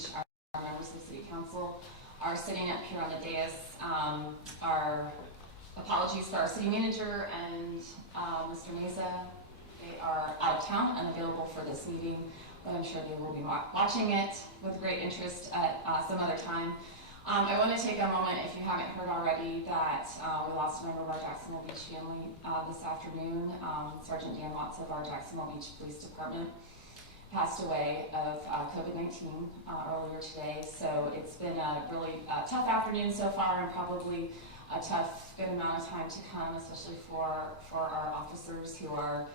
Beach. Our members of the City Council are sitting up here on the dais. Our apologies for our city manager and Mr. Meza. They are out of town, unavailable for this meeting, but I'm sure they will be watching it with great interest at some other time. I want to take a moment, if you haven't heard already, that we lost a member of our Jacksonville Beach family this afternoon. Sergeant Dan Watts of our Jacksonville Beach Police Department passed away of COVID-19 earlier today. So it's been a really tough afternoon so far, and probably a tough good amount of time to come, especially for our officers who are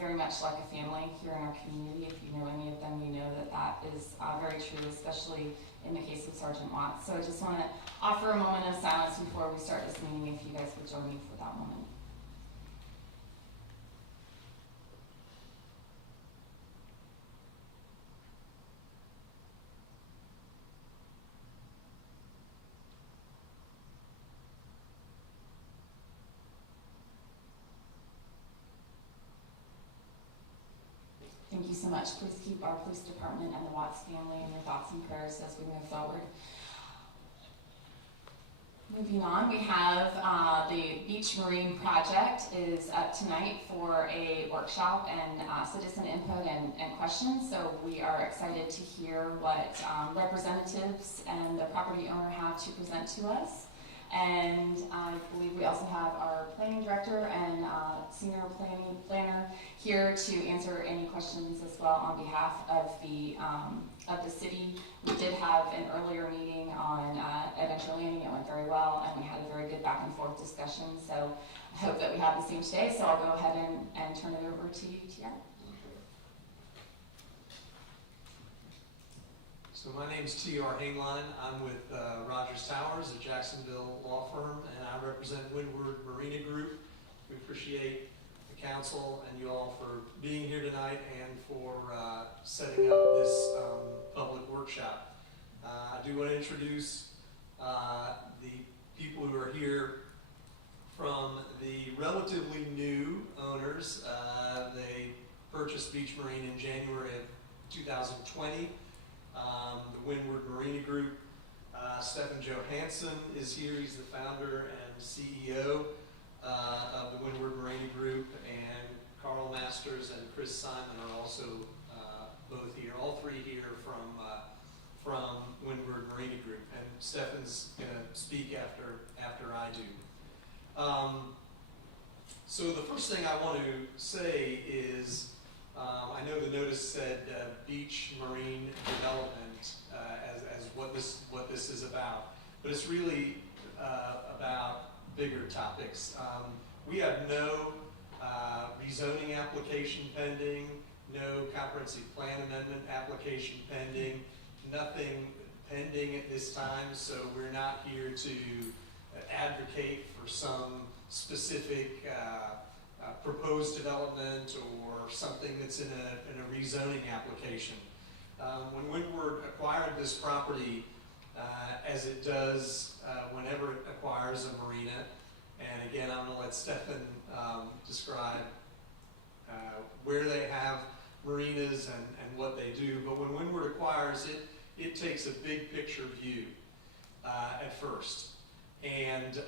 very much like a family here in our community. If you know any of them, you know that that is very true, especially in the case of Sergeant Watts. So I just want to offer a moment of silence before we start this meeting, if you guys would join me for that moment. Thank you so much. Please keep our police department and the Watts family in your thoughts and prayers as we move forward. Moving on, we have the Beach Marine Project is up tonight for a workshop and citizen input and questions. So we are excited to hear what representatives and the property owner have to present to us. And I believe we also have our planning director and senior planner here to answer any questions as well on behalf of the city. We did have an earlier meeting on Adventure Landing. It went very well, and we had a very good back and forth discussion. So I hope that we have the same today. So I'll go ahead and turn it over to you, Tia. So my name's T.R. Hainline. I'm with Rogers Towers, a Jacksonville law firm, and I represent Windward Marina Group. We appreciate the council and you all for being here tonight and for setting up this public workshop. I do want to introduce the people who are here from the relatively new owners. They purchased Beach Marine in January of 2020. The Windward Marina Group. Stephen Johansen is here. He's the founder and CEO of the Windward Marina Group, and Carl Masters and Chris Simon are also both here. All three here from Windward Marina Group, and Stephen's going to speak after I do. So the first thing I want to say is, I know the notice said beach marine development as what this is about, but it's really about bigger topics. We have no rezoning application pending, no comprehensive plan amendment application pending, nothing pending at this time, so we're not here to advocate for some specific proposed development or something that's in a rezoning application. When Windward acquired this property, as it does whenever it acquires a marina, and again I'm going to let Stephen describe where they have marinas and what they do, but when Windward acquires it, it takes a big picture view at first and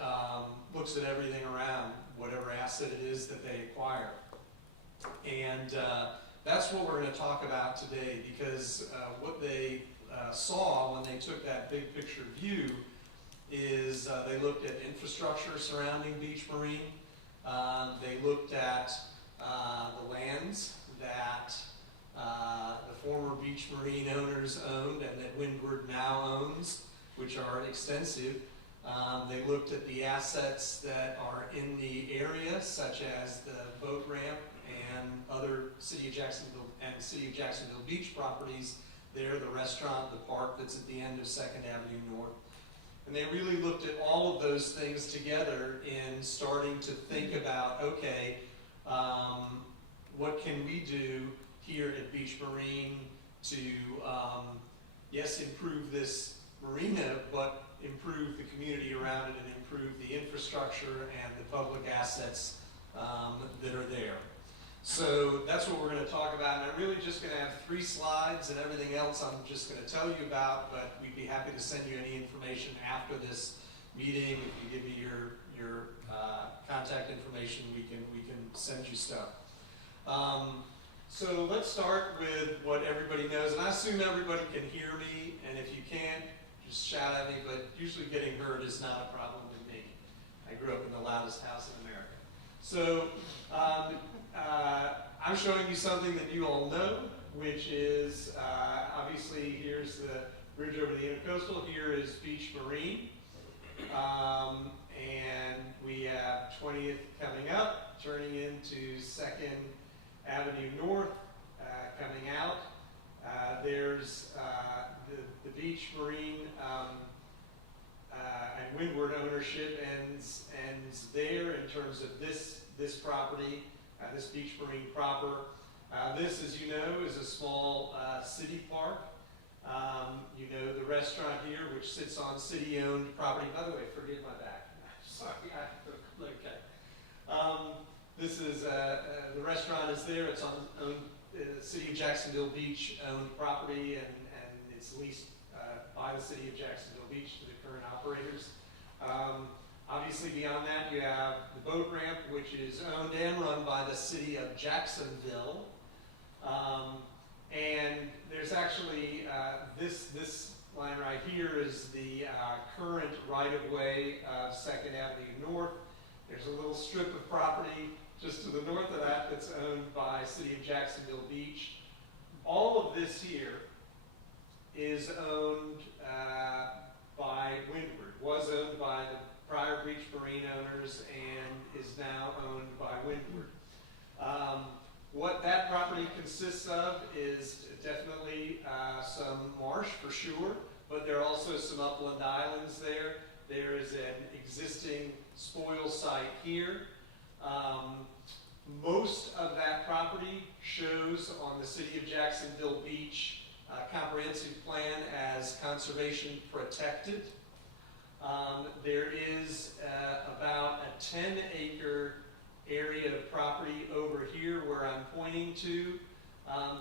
looks at everything around whatever asset it is that they acquire. And that's what we're going to talk about today, because what they saw when they took that big picture view is they looked at infrastructure surrounding Beach Marine. They looked at the lands that the former Beach Marine owners owned and that Windward now owns, which are extensive. They looked at the assets that are in the area, such as the boat ramp and other City of Jacksonville Beach properties there, the restaurant, the park that's at the end of 2nd Avenue North. And they really looked at all of those things together in starting to think about, okay, what can we do here at Beach Marine to, yes, improve this marina, but improve the community around it and improve the infrastructure and the public assets that are there. So that's what we're going to talk about, and I'm really just going to have 3 slides, and everything else I'm just going to tell you about, but we'd be happy to send you any information after this meeting. If you give me your contact information, we can send you stuff. So let's start with what everybody knows, and I assume everybody can hear me, and if you can't, just shout at me, but usually getting heard is not a problem with me. I grew up in the loudest house in America. So I'm showing you something that you all know, which is obviously here's the bridge over the Intercoastal. Here is Beach Marine. And we have 20th coming up, turning into 2nd Avenue North coming out. There's the Beach Marine and Windward ownership ends there in terms of this property. This Beach Marine proper. This, as you know, is a small city park. You know the restaurant here, which sits on city-owned property. By the way, forgive my back. Sorry, okay. This is the restaurant is there. It's on City of Jacksonville Beach owned property, and it's leased by the City of Jacksonville Beach to the current operators. Obviously, beyond that, you have the boat ramp, which is owned and run by the City of Jacksonville. And there's actually, this line right here is the current right-of-way of 2nd Avenue North. There's a little strip of property just to the north of that that's owned by City of Jacksonville Beach. All of this here is owned by Windward, was owned by the prior Beach Marine owners and is now owned by Windward. What that property consists of is definitely some marsh for sure, but there are also some upland islands there. There is an existing spoil site here. Most of that property shows on the City of Jacksonville Beach comprehensive plan as conservation protected. There is about a 10-acre area of property over here where I'm pointing to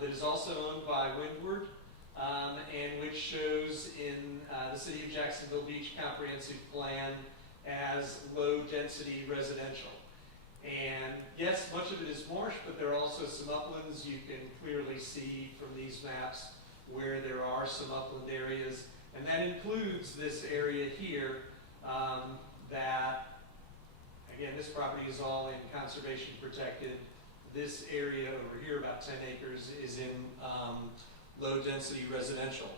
that is also owned by Windward and which shows in the City of Jacksonville Beach comprehensive plan as low-density residential. And yes, much of it is marsh, but there are also some uplands. You can clearly see from these maps where there are some upland areas, and that includes this area here that, again, this property is all in conservation protected. This area over here, about 10 acres, is in low-density residential.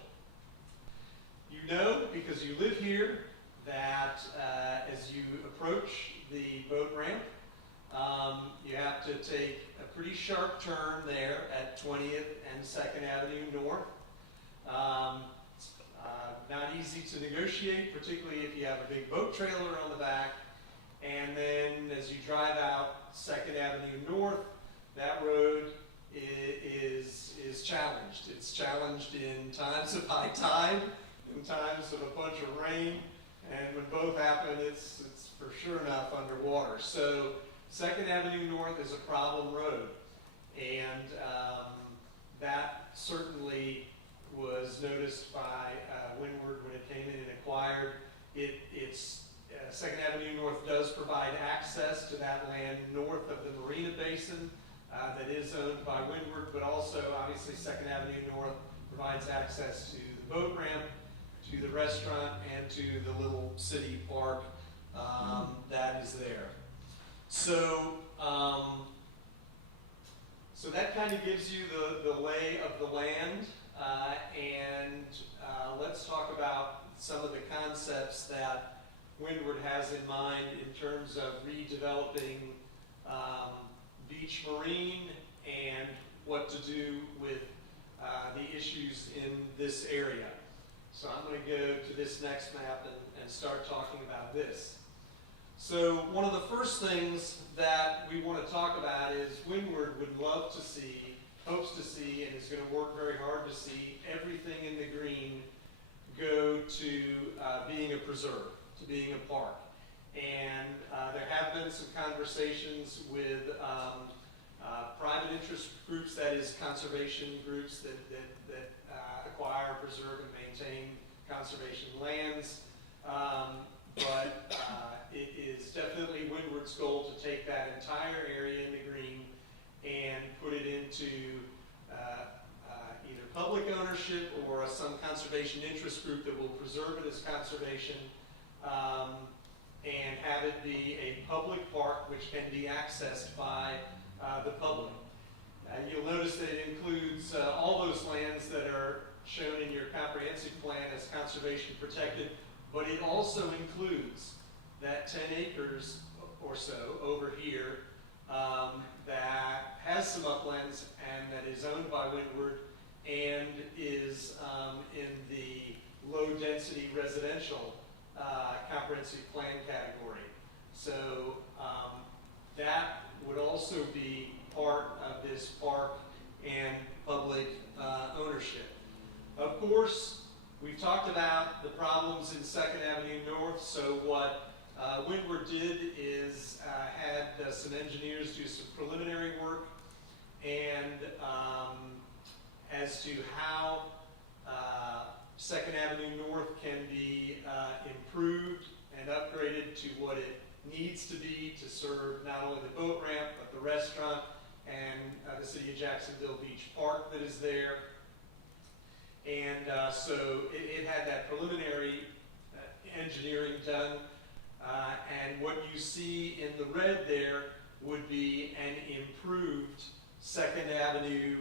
You know, because you live here, that as you approach the boat ramp, you have to take a pretty sharp turn there at 20th and 2nd Avenue North. Not easy to negotiate, particularly if you have a big boat trailer on the back. And then as you drive out 2nd Avenue North, that road is challenged. It's challenged in times of high tide, in times of a bunch of rain, and when both happen, it's for sure enough underwater. So 2nd Avenue North is a problem road, and that certainly was noticed by Windward when it came in and acquired. It's 2nd Avenue North does provide access to that land north of the Marina Basin that is owned by Windward, but also obviously 2nd Avenue North provides access to the boat ramp, to the restaurant, and to the little city park that is there. So, so that kind of gives you the lay of the land, and let's talk about some of the concepts that Windward has in mind in terms of redeveloping Beach Marine and what to do with the issues in this area. So I'm going to go to this next map and start talking about this. So one of the first things that we want to talk about is Windward would love to see, hopes to see, and is going to work very hard to see everything in the green go to being a preserve, to being a park. And there have been some conversations with Private interest groups, that is conservation groups that acquire, preserve, and maintain conservation lands. But it is definitely Windward's goal to take that entire area in the green and put it into either public ownership or some conservation interest group that will preserve it as conservation, and have it be a public park which can be accessed by the public. You'll notice that it includes all those lands that are shown in your comprehensive plan as conservation protected, but it also includes that 10 acres or so over here that has some uplands and that is owned by Windward and is in the low-density residential comprehensive plan category. So that would also be part of this park and public ownership. Of course, we've talked about the problems in 2nd Avenue North, so what Windward did is had some engineers do some preliminary work and as to how 2nd Avenue North can be improved and upgraded to what it needs to be to serve not only the boat ramp, but the restaurant and the City of Jacksonville Beach Park that is there. And so it had that preliminary engineering done. And what you see in the red there would be an improved 2nd Avenue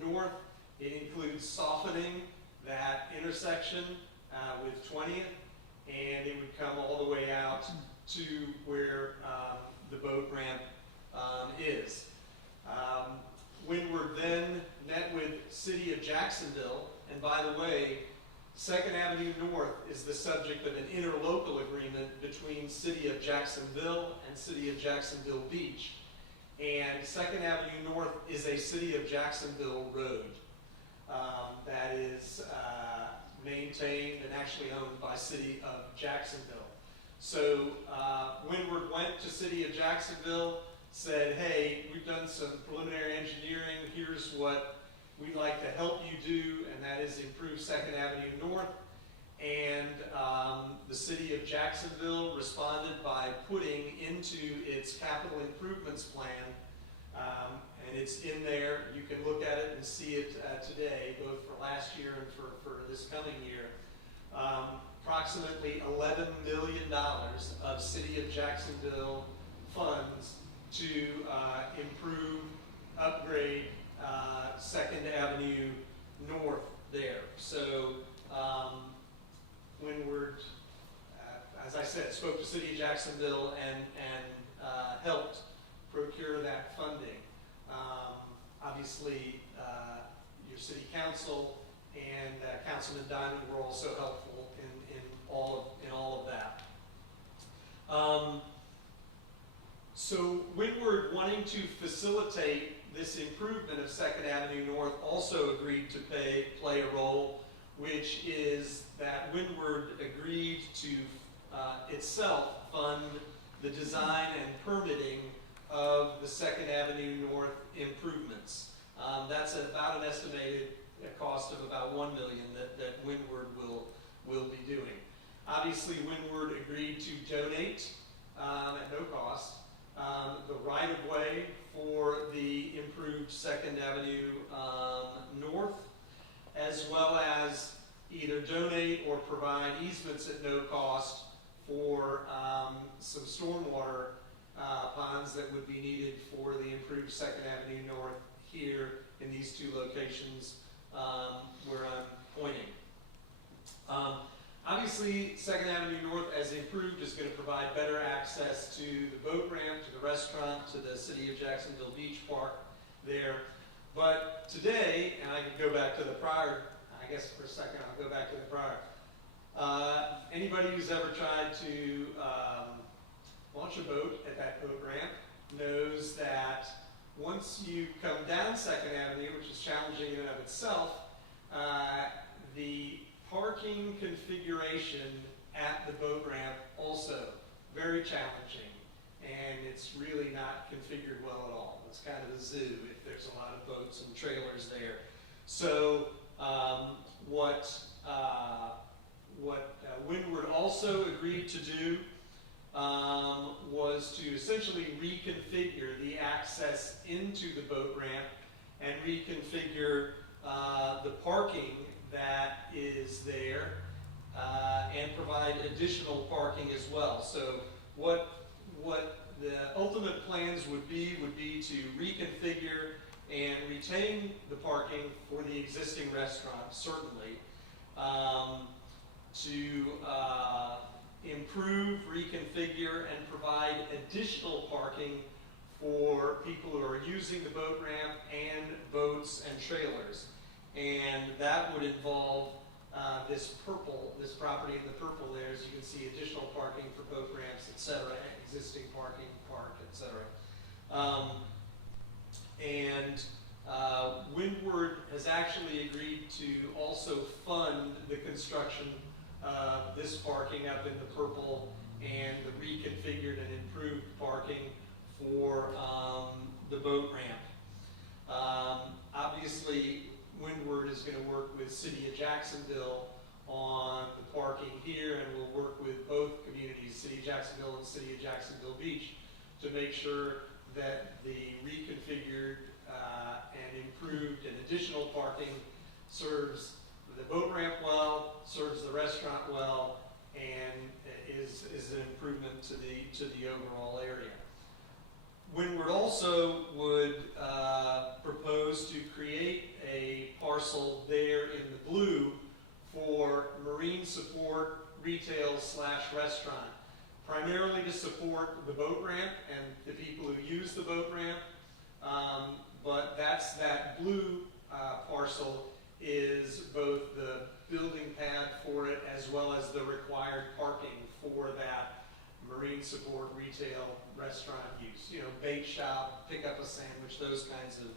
North. It includes softening that intersection with 20th, and it would come all the way out to where the boat ramp is. Windward then met with City of Jacksonville, and by the way, 2nd Avenue North is the subject of an interlocal agreement between City of Jacksonville and City of Jacksonville Beach. And 2nd Avenue North is a City of Jacksonville road that is maintained and actually owned by City of Jacksonville. So Windward went to City of Jacksonville, said, hey, we've done some preliminary engineering, here's what we'd like to help you do, and that is improve 2nd Avenue North. And the City of Jacksonville responded by putting into its capital improvements plan, and it's in there, you can look at it and see it today, both for last year and for this coming year, approximately $11 million of City of Jacksonville funds to improve, upgrade 2nd Avenue North there. So Windward, as I said, spoke to City of Jacksonville and helped procure that funding. Obviously, your City Council and Councilman Diamond were also helpful in all of that. So Windward, wanting to facilitate this improvement of 2nd Avenue North, also agreed to play a role, which is that Windward agreed to itself fund the design and permitting of the 2nd Avenue North improvements. That's about an estimated cost of about $1 million that Windward will be doing. Obviously, Windward agreed to donate at no cost the right-of-way for the improved 2nd Avenue North, as well as either donate or provide easements at no cost for some stormwater ponds that would be needed for the improved 2nd Avenue North here in these two locations where I'm pointing. Obviously, 2nd Avenue North, as improved, is going to provide better access to the boat ramp, to the restaurant, to the City of Jacksonville Beach Park there. But today, and I can go back to the prior, I guess for a second I'll go back to the prior. Anybody who's ever tried to launch a boat at that boat ramp knows that once you come down 2nd Avenue, which is challenging in and of itself, the parking configuration at the boat ramp also very challenging. and it's really not configured well at all. It's kind of a zoo if there's a lot of boats and trailers there. So what Windward also agreed to do was to essentially reconfigure the access into the boat ramp and reconfigure the parking that is there and provide additional parking as well. So what the ultimate plans would be to reconfigure and retain the parking for the existing restaurant, certainly, to improve, reconfigure, and provide additional parking for people who are using the boat ramp and boats and trailers. And that would involve this property in the purple there, as you can see, additional parking for boat ramps, etc., existing parking, park, etc. Windward has actually agreed to also fund the construction of this parking up in the purple and the reconfigured and improved parking for the boat ramp. Obviously, Windward is going to work with City of Jacksonville on the parking here, and we'll work with both communities, City of Jacksonville and City of Jacksonville Beach, to make sure that the reconfigured and improved and additional parking serves the boat ramp well, serves the restaurant well, and is an improvement to the overall area. Windward also would propose to create a parcel there in the blue for marine support retail / restaurant, primarily to support the boat ramp and the people who use the boat ramp. But that blue parcel is both the building pad for it as well as the required parking for that marine support retail restaurant use. You know, bait shop, pick up a sandwich, those kinds of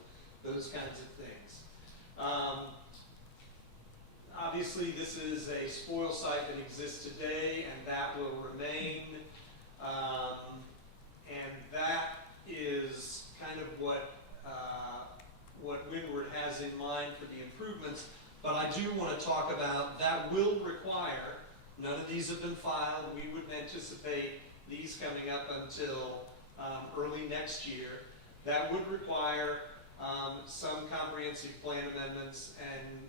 things. Obviously, this is a spoil site that exists today, and that will remain. And that is kind of what Windward has in mind for the improvements. But I do want to talk about that will require, none of these have been filed, we wouldn't anticipate these coming up until early next year. That would require some comprehensive plan amendments and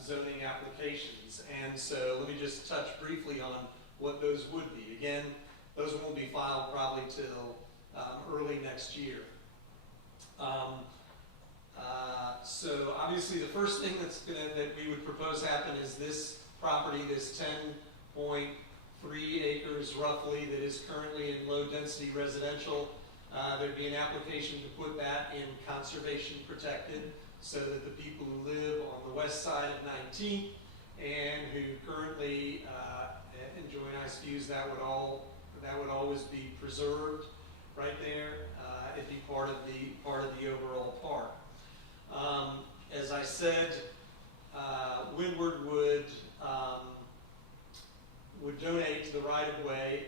zoning applications. And so let me just touch briefly on what those would be. Again, those won't be filed probably till early next year. So obviously the first thing that we would propose happen is this property, this 10.3 acres roughly that is currently in low density residential. There'd be an application to put that in conservation protected so that the people who live on the west side of 19th and who currently enjoy nice views, that would always be preserved right there. It'd be part of the overall park. As I said, Windward would donate the right-of-way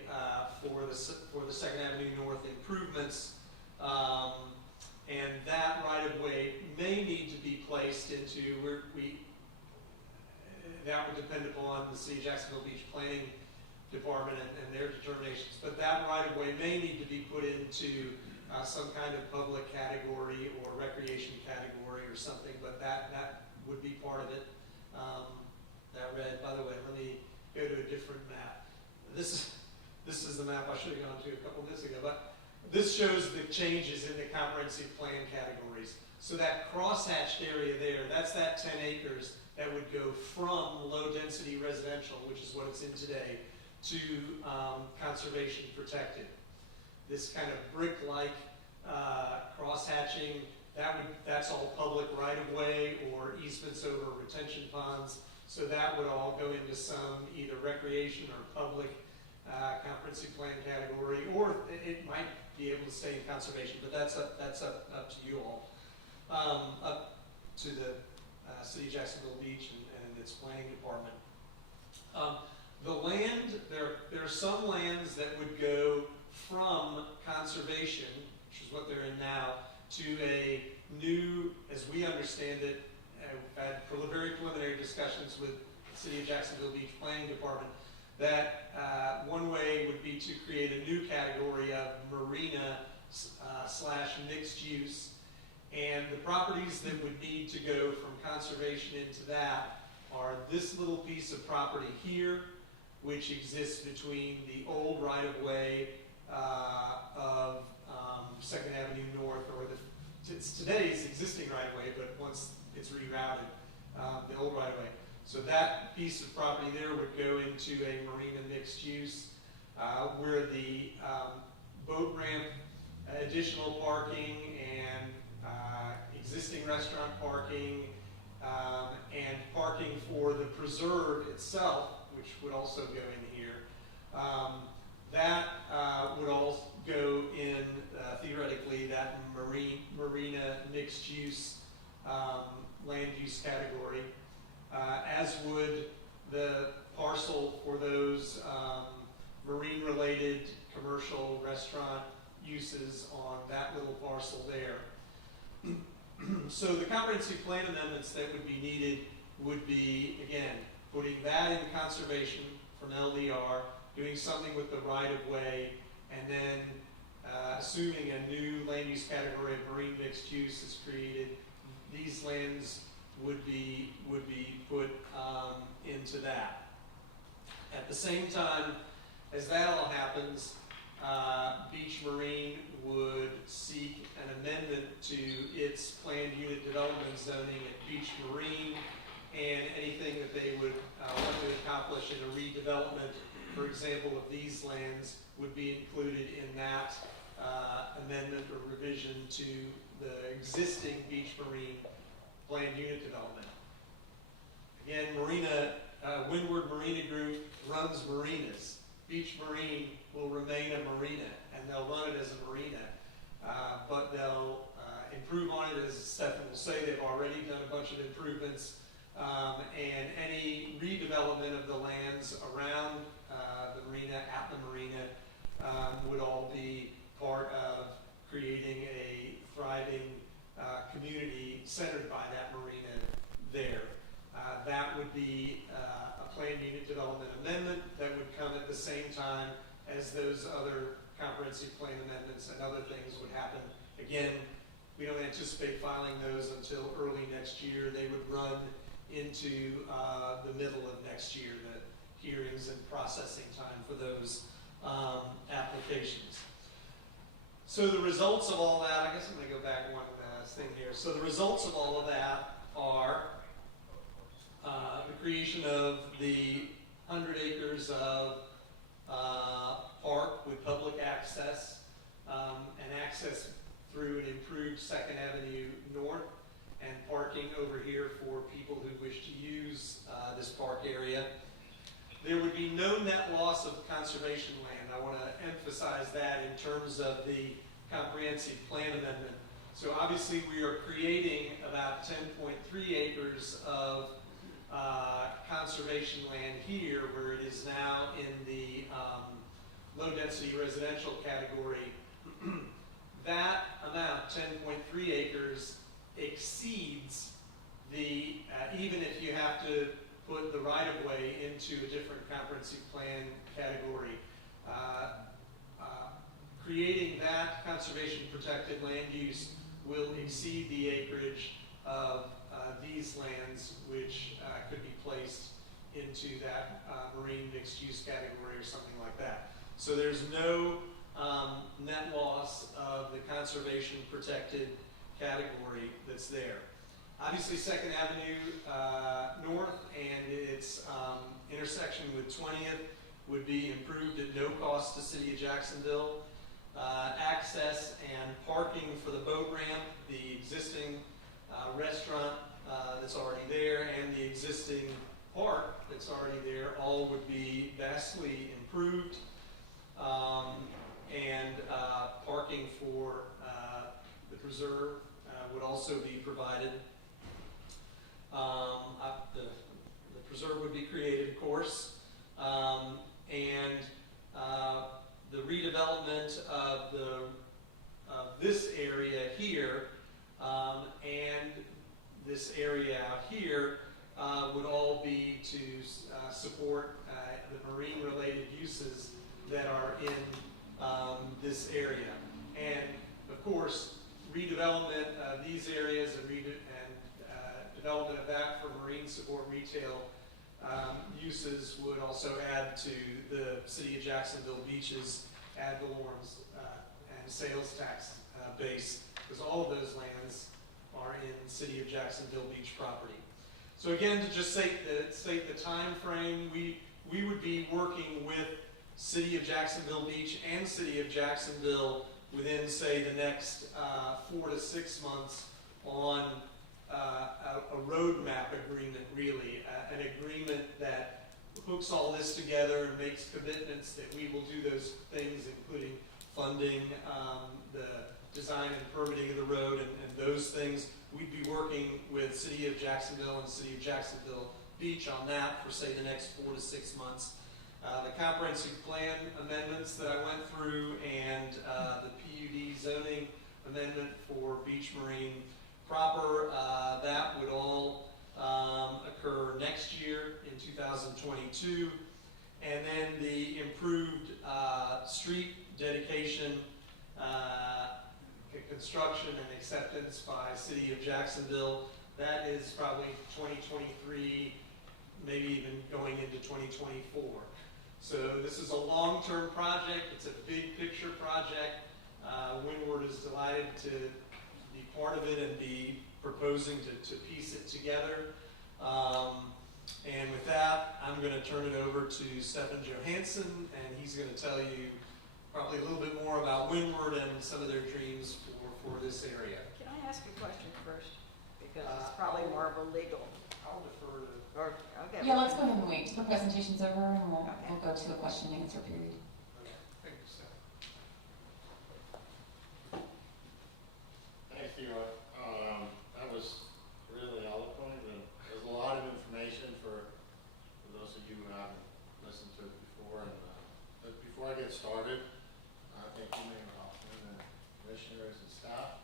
for the Second Avenue North improvements, and that right-of-way may need to be placed into that would depend upon the City of Jacksonville Beach Planning Department and their determinations, but that right-of-way may need to be put into some kind of public category or recreation category or something, but that would be part of it. That red, by the way, let me go to a different map. This is the map I should have gone to a couple minutes ago, but this shows the changes in the comprehensive plan categories. So that crosshatched area there, that's that 10 acres that would go from low density residential, which is what it's in today, to conservation protected. This kind of brick-like cross-hatching, that's all public right-of-way or easements over retention ponds. So that would all go into some either recreation or public comprehensive plan category, or it might be able to stay in conservation, but that's up to you all, up to the City of Jacksonville Beach and its planning department. The land, there are some lands that would go from conservation, which is what they're in now, to a new, as we understand it, we've had very preliminary discussions with the City of Jacksonville Beach Planning Department, that one way would be to create a new category of marina slash mixed use. And the properties that would need to go from conservation into that are this little piece of property here, which exists between the old right-of-way of 2nd Avenue North, or it's today's existing right-of-way, but once it's rerouted, the old right-of-way. So that piece of property there would go into a marina mixed use, where the boat ramp, additional parking, and existing restaurant parking, and parking for the preserve itself, which would also go in here, that would all go in, theoretically, that marina mixed use land use category, as would the parcel for those marine-related commercial restaurant uses on that little parcel there. So the comprehensive plan amendments that would be needed would be, again, putting that in conservation from LDR, doing something with the right-of-way, and then assuming a new land use category of marine mixed use is created, these lands would be put into that. At the same time as that all happens, Beach Marine would seek an amendment to its planned unit development zoning at Beach Marine, and anything that they would want to accomplish in a redevelopment, for example, of these lands, would be included in that amendment or revision to the existing Beach Marine planned unit development. Again, Windward Marina Group runs marinas. Beach Marine will remain a marina, and they'll run it as a marina, but they'll improve on it, as Stephen will say. They've already done a bunch of improvements, and any redevelopment of the lands around the marina, at the marina, would all be part of creating a thriving community centered by that marina there. That would be a planned unit development amendment that would come at the same time as those other comprehensive plan amendments and other things would happen. Again, we don't anticipate filing those until early next year. They would run into the middle of next year, the hearings and processing time for those applications. So the results of all that, I guess I'm going to go back one thing here. So the results of all of that are the creation of the 100 acres of park with public access, and access through an improved 2nd Avenue North, and parking over here for people who wish to use this park area. There would be no net loss of conservation land. I want to emphasize that in terms of the comprehensive plan amendment. So obviously we are creating about 10.3 acres of conservation land here, where it is now in the low-density residential category. That amount, 10.3 acres, exceeds the, even if you have to put the right-of-way into a different comprehensive plan category. Creating that conservation protected land use will exceed the acreage of these lands, which could be placed into that marine mixed use category or something like that. So there's no net loss of the conservation protected category that's there. Obviously 2nd Avenue North and its intersection with 20th would be improved at no cost to City of Jacksonville. Access and parking for the boat ramp, the existing restaurant that's already there, and the existing park that's already there, all would be vastly improved. And parking for the preserve would also be provided. The preserve would be created, of course, and the redevelopment area here, and this area out here would all be to support the marine-related uses that are in this area. And of course, redevelopment of these areas and development of that for marine support retail uses would also add to the City of Jacksonville Beach's ad valorem's and sales tax base, because all of those lands are in City of Jacksonville Beach property. So again, to just state the time frame, we would be working with City of Jacksonville Beach and City of Jacksonville within, say, the next 4 to 6 months on a roadmap agreement, really, an agreement that hooks all this together and makes commitments that we will do those things, including funding the design and permitting of the road and those things. We'd be working with City of Jacksonville and City of Jacksonville Beach on that for, say, the next 4 to 6 months. The comprehensive plan amendments that I went through and the PUD zoning amendment for Beach Marine proper, that would all occur next year in 2022. And then the improved street dedication, construction and acceptance by City of Jacksonville, that is probably 2023, maybe even going into 2024. So this is a long-term project. It's a big picture project. Windward is delighted to be part of it and be proposing to piece it together. And with that, I'm going to turn it over to Stefan Johansen, and he's going to tell you probably a little bit more about Windward and some of their dreams for this area. Can I ask a question first? Because it's probably more of a legal. I'll defer to... Okay. Yeah, let's go ahead and wait till the presentation's over, and we'll go to a question and answer period. Okay, thank you, Stefan. Thanks, Leroy. That was really eloquent, and there's a lot of information for those of you who haven't listened to it before. And but before I get started, thank you, Mayor Hoffman, and commissioners and staff,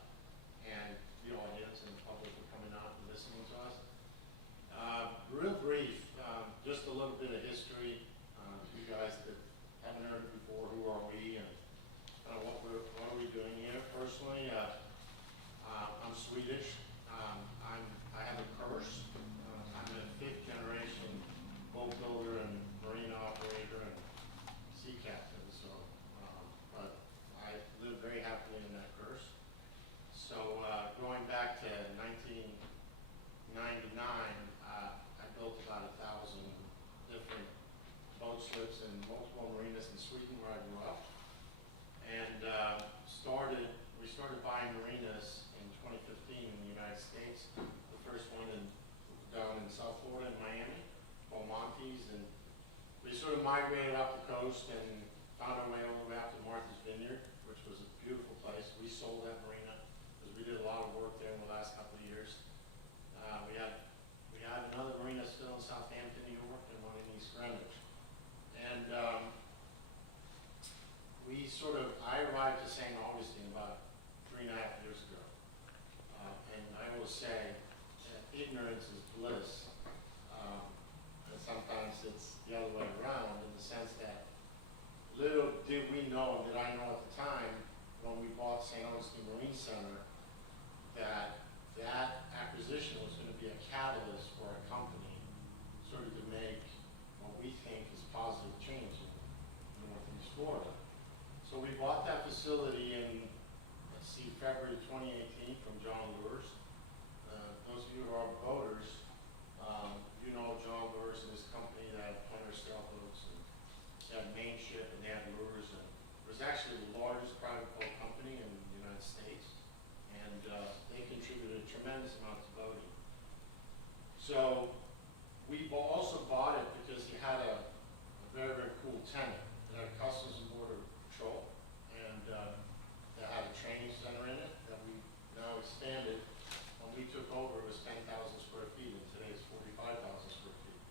and the audience and the public for coming out and listening to us. Real brief, just a little bit of history to you guys that haven't heard it before. Who are we, and what are we doing here? Personally, I'm Swedish. I have a curse. I'm a 5th generation boat builder and marine operator and sea captain. So, but I live very happily in that curse. So, going back to 1999, I built about 1,000 different boat slips in multiple marinas in Sweden, where I grew up, and we started buying marinas in 2015 in the United States. The first one down in South Florida in Miami, called Monty's, and we sort of migrated up the coast and found our way all the way up to Martha's Vineyard, which was a beautiful place. We sold that marina because we did a lot of work there in the last couple of years. We had another marina still in Southampton, New York, and one in East Greenwich. And I arrived to St. Augustine about 3.5 years ago. And I will say that ignorance is bliss. And sometimes it's the other way around, in the sense that little did we know, did I know at the time, when we bought St. Augustine Marine Center, that acquisition was going to be a catalyst for our company, sort of to make what we think is positive change in Northeast Florida. So we bought that facility in, February 2018 from John Lewis. Those of you who are boaters, you know John Lewis and his company that had Pointer sailboats, and they had main ship and they had lures, and it was actually the largest private boat company in the United States, and they contributed a tremendous amount to boating. So we also bought it because he had a very, very cool tenant. It had Customs and Border Patrol, and that had a training center in it that we now expanded. When we took over, it was 10,000 square feet, and today it's 45,000 square feet.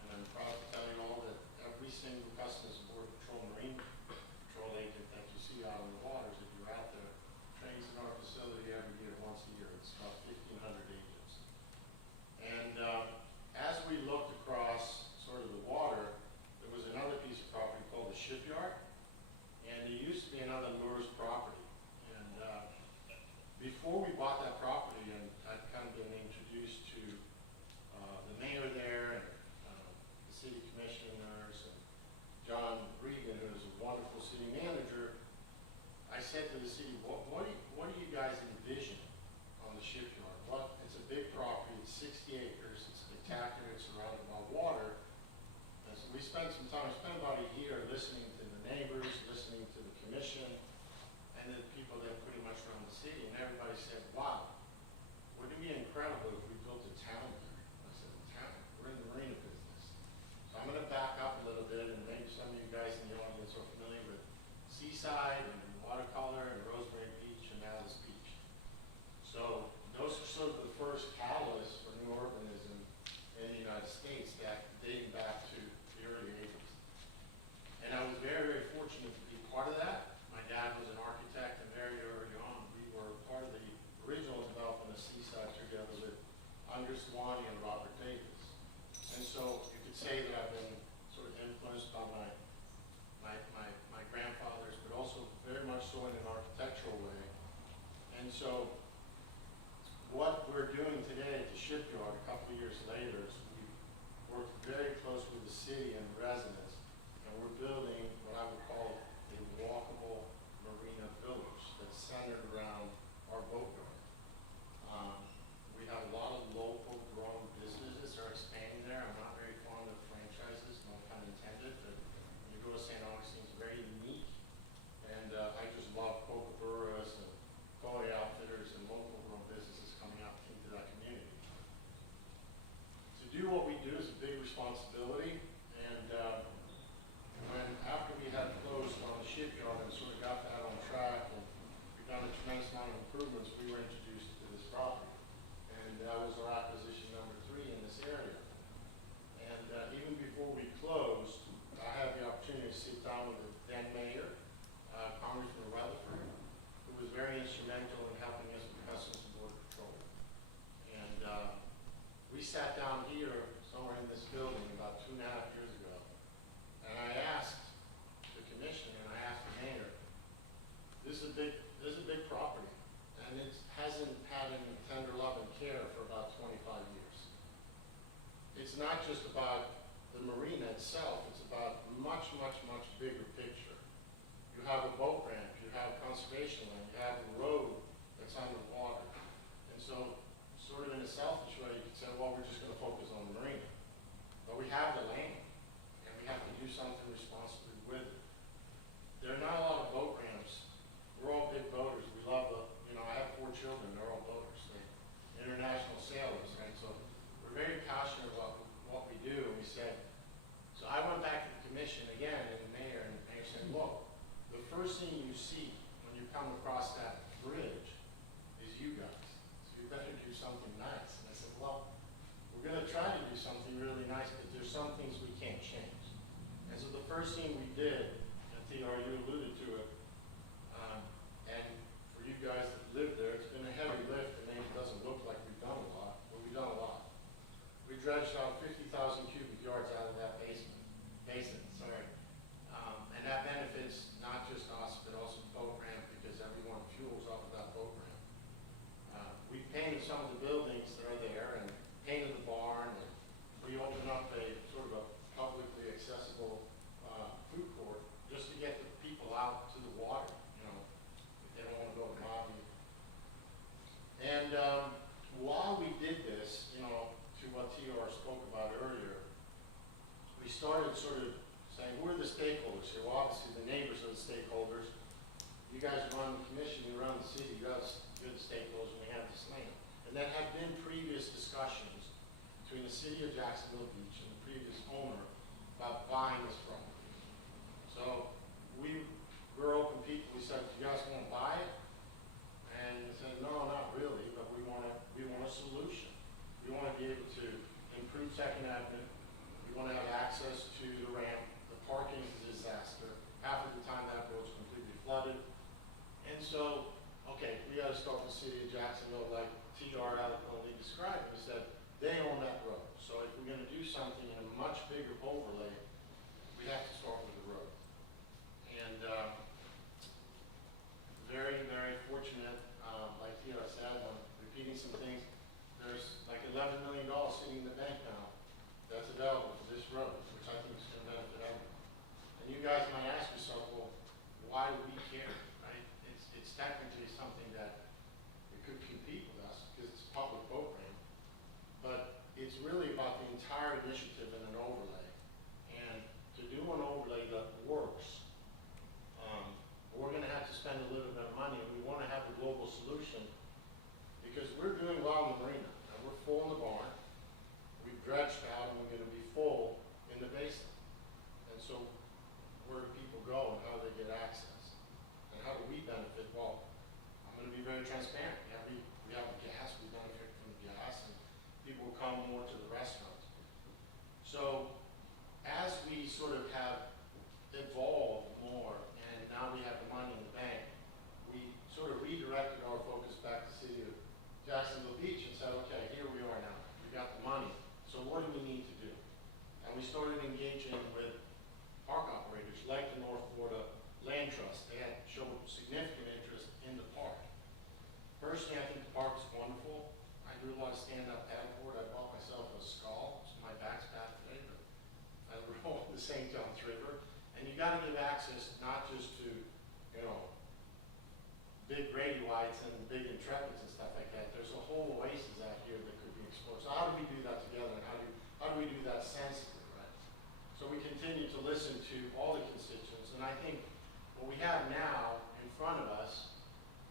And I'm proud to tell you all that every single Customs and Border Patrol Marine Patrol agent that you see out on the waters, if you're out there, trains in our we spent some time, spent about a year listening to the neighbors, listening to the commission, and the people that pretty much run the city, and everybody said, wow, wouldn't it be incredible if we built a town here? I said, a town? We're in the marina business. So I'm gonna back up a little bit, and maybe some of you guys in the audience are familiar with Seaside and Watercolor and Rosemary Beach and now this beach. So those are sort of the first catalysts for new urbanism in the United States that dating back to the early 80s. And I was very, very fortunate to be part of that. My dad was an architect, and very early on, we were part of the original development of Seaside together with Andres Swanee and Robert Davis. And so you could say that I've been sort of influenced by my grandfathers, but also very much so in an architectural way. And so what we're doing today at the Shipyard a couple of years later is we worked very close with the city and residents, and we're building what I would call a walkable marina village that's centered around our boat yard. We have a lot of local grown businesses that are expanding there. I'm not very fond of franchises, no pun intended, but when you go to St. Augustine, it's very unique. And I just love Coca-Colas and Toy Outfitters and local grown businesses coming out into that community. To do what we do is a big responsibility, and after we had closed on the Shipyard and sort of got that on track and we've done a tremendous amount of improvements, we were introduced to this property. And that was our acquisition number 3 in this area. And even before we closed, I had the opportunity to sit down with the then mayor, Congressman Rutherford, who was very instrumental in helping us with Customs and Border Patrol. And we sat down here, somewhere in this building, about 2.5 years ago, and I asked the commission and I asked the mayor, this is a big property, and it hasn't had any tender love and care for about 25 years. It's not just about the marina itself, it's about much, much, much bigger picture. You have a boat ramp, you have conservation land, you have a road that's underwater. And so, sort of in a selfish way, you could say, well, we're just going to focus on the marina. But we have the land, and we have to do something responsibly with it. There are not a lot of boat ramps. We're all big boaters. We love I have 4 children, they're all boaters. They're international sailors, right? So we're very passionate about what we do, and we said, so I went back to the commission again, and the mayor said, look, the first thing you see when you come across that bridge is you guys. So you better do something nice. And I said, well, we're going to try to do something really nice, but there's some things we can't change. And so the first thing we did, and TR, you alluded to it, and for you guys that live there, it's been a heavy lift, and it doesn't look like we've done a lot, but we've done a lot. We dredged out 50,000 cubic yards out of that basin, and that benefits not just us, but also the boat ramp, because everyone fuels off of that boat ramp. We painted some of the buildings that are there, and painted the barn, and we opened up a sort of a publicly accessible food court just to get the people out to the water, if they don't want to go to the lobby. And while we did this, to what TR spoke about earlier, we started sort of saying, who are the stakeholders here? Well, obviously the neighbors are the stakeholders. You guys run the commission, you run the city, you're the stakeholders, and we have this land. And there had been previous discussions between the city of Jacksonville Beach and the previous owner about buying this property. So we're open people. We said, do you guys want to buy it? And they said, no, not really, but we want a solution. We want to be able to improve Second Avenue. We want to have access to the ramp. The parking is a disaster. Half of the time that road's completely flooded. And so, okay, we got to start with the city of Jacksonville, like TR eloquently described. We said, they own that road. So if we're going to do something in a much bigger overlay, we have to start with the road. And very, very fortunate, like TR said, I'm repeating some things. There's like $11 million sitting in the bank now that's available for this road, which I think is going to benefit everyone. And you guys might ask yourself, well, why do we care, right? It's technically something that it could compete with us because it's a public boat ramp, but it's really about the entire initiative and an overlay. And because we're doing well in the marina, and we're full in the barn, we've dredged out, and we're gonna be full in the basin. And so, where do people go and how do they get access? And how do we benefit? Well, I'm gonna be very transparent. Yeah, we have the gas, we benefit from the gas, and people come more to the restaurants. So, as we sort of have evolved more, and now we have the money in the bank, we sort of redirected our focus back to the city of Jacksonville Beach and said, okay, here we are now. We got the money. So what do we need to do? And we started engaging with park operators like the North Florida Land Trust. They had shown significant interest in the park. Personally, I think the park is wonderful. I do a lot of stand-up paddleboard. I bought myself a skull, so my back's bad today, but I roll the St. John's River. And you got to give access not just to, you know, big Grady Whites and big Intrepids and stuff like that. There's a whole oasis out here that could be explored. So how do we do that together, and how do we do that sensibly, right? So we continue to listen to all the constituents, and I think what we have now in front of us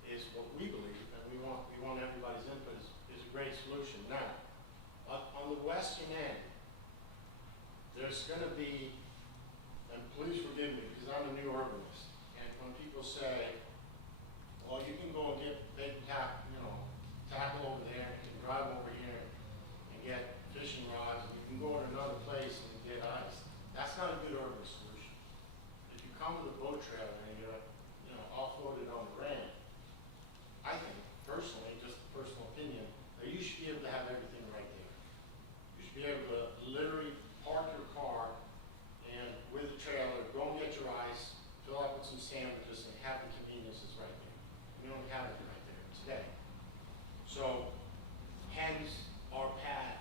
is what we believe, and we want everybody's input, is a great solution. Now, on the western end, there's going to be, and please forgive me because I'm a new urbanist, and when people say, well, you can go and get big tackle over there, and you can drive over here and get fishing rods, and you can go to another place and get ice. That's not a good urban solution. If you come to the boat trailer and you're, offloaded on the ramp, I think, personally, just a personal opinion, that you should be able to have everything right there. You should be able to literally park your car and with the trailer, go and get your ice, fill up with some sandwiches, and have the conveniences right there. We don't have it right there today. So, hence our pad,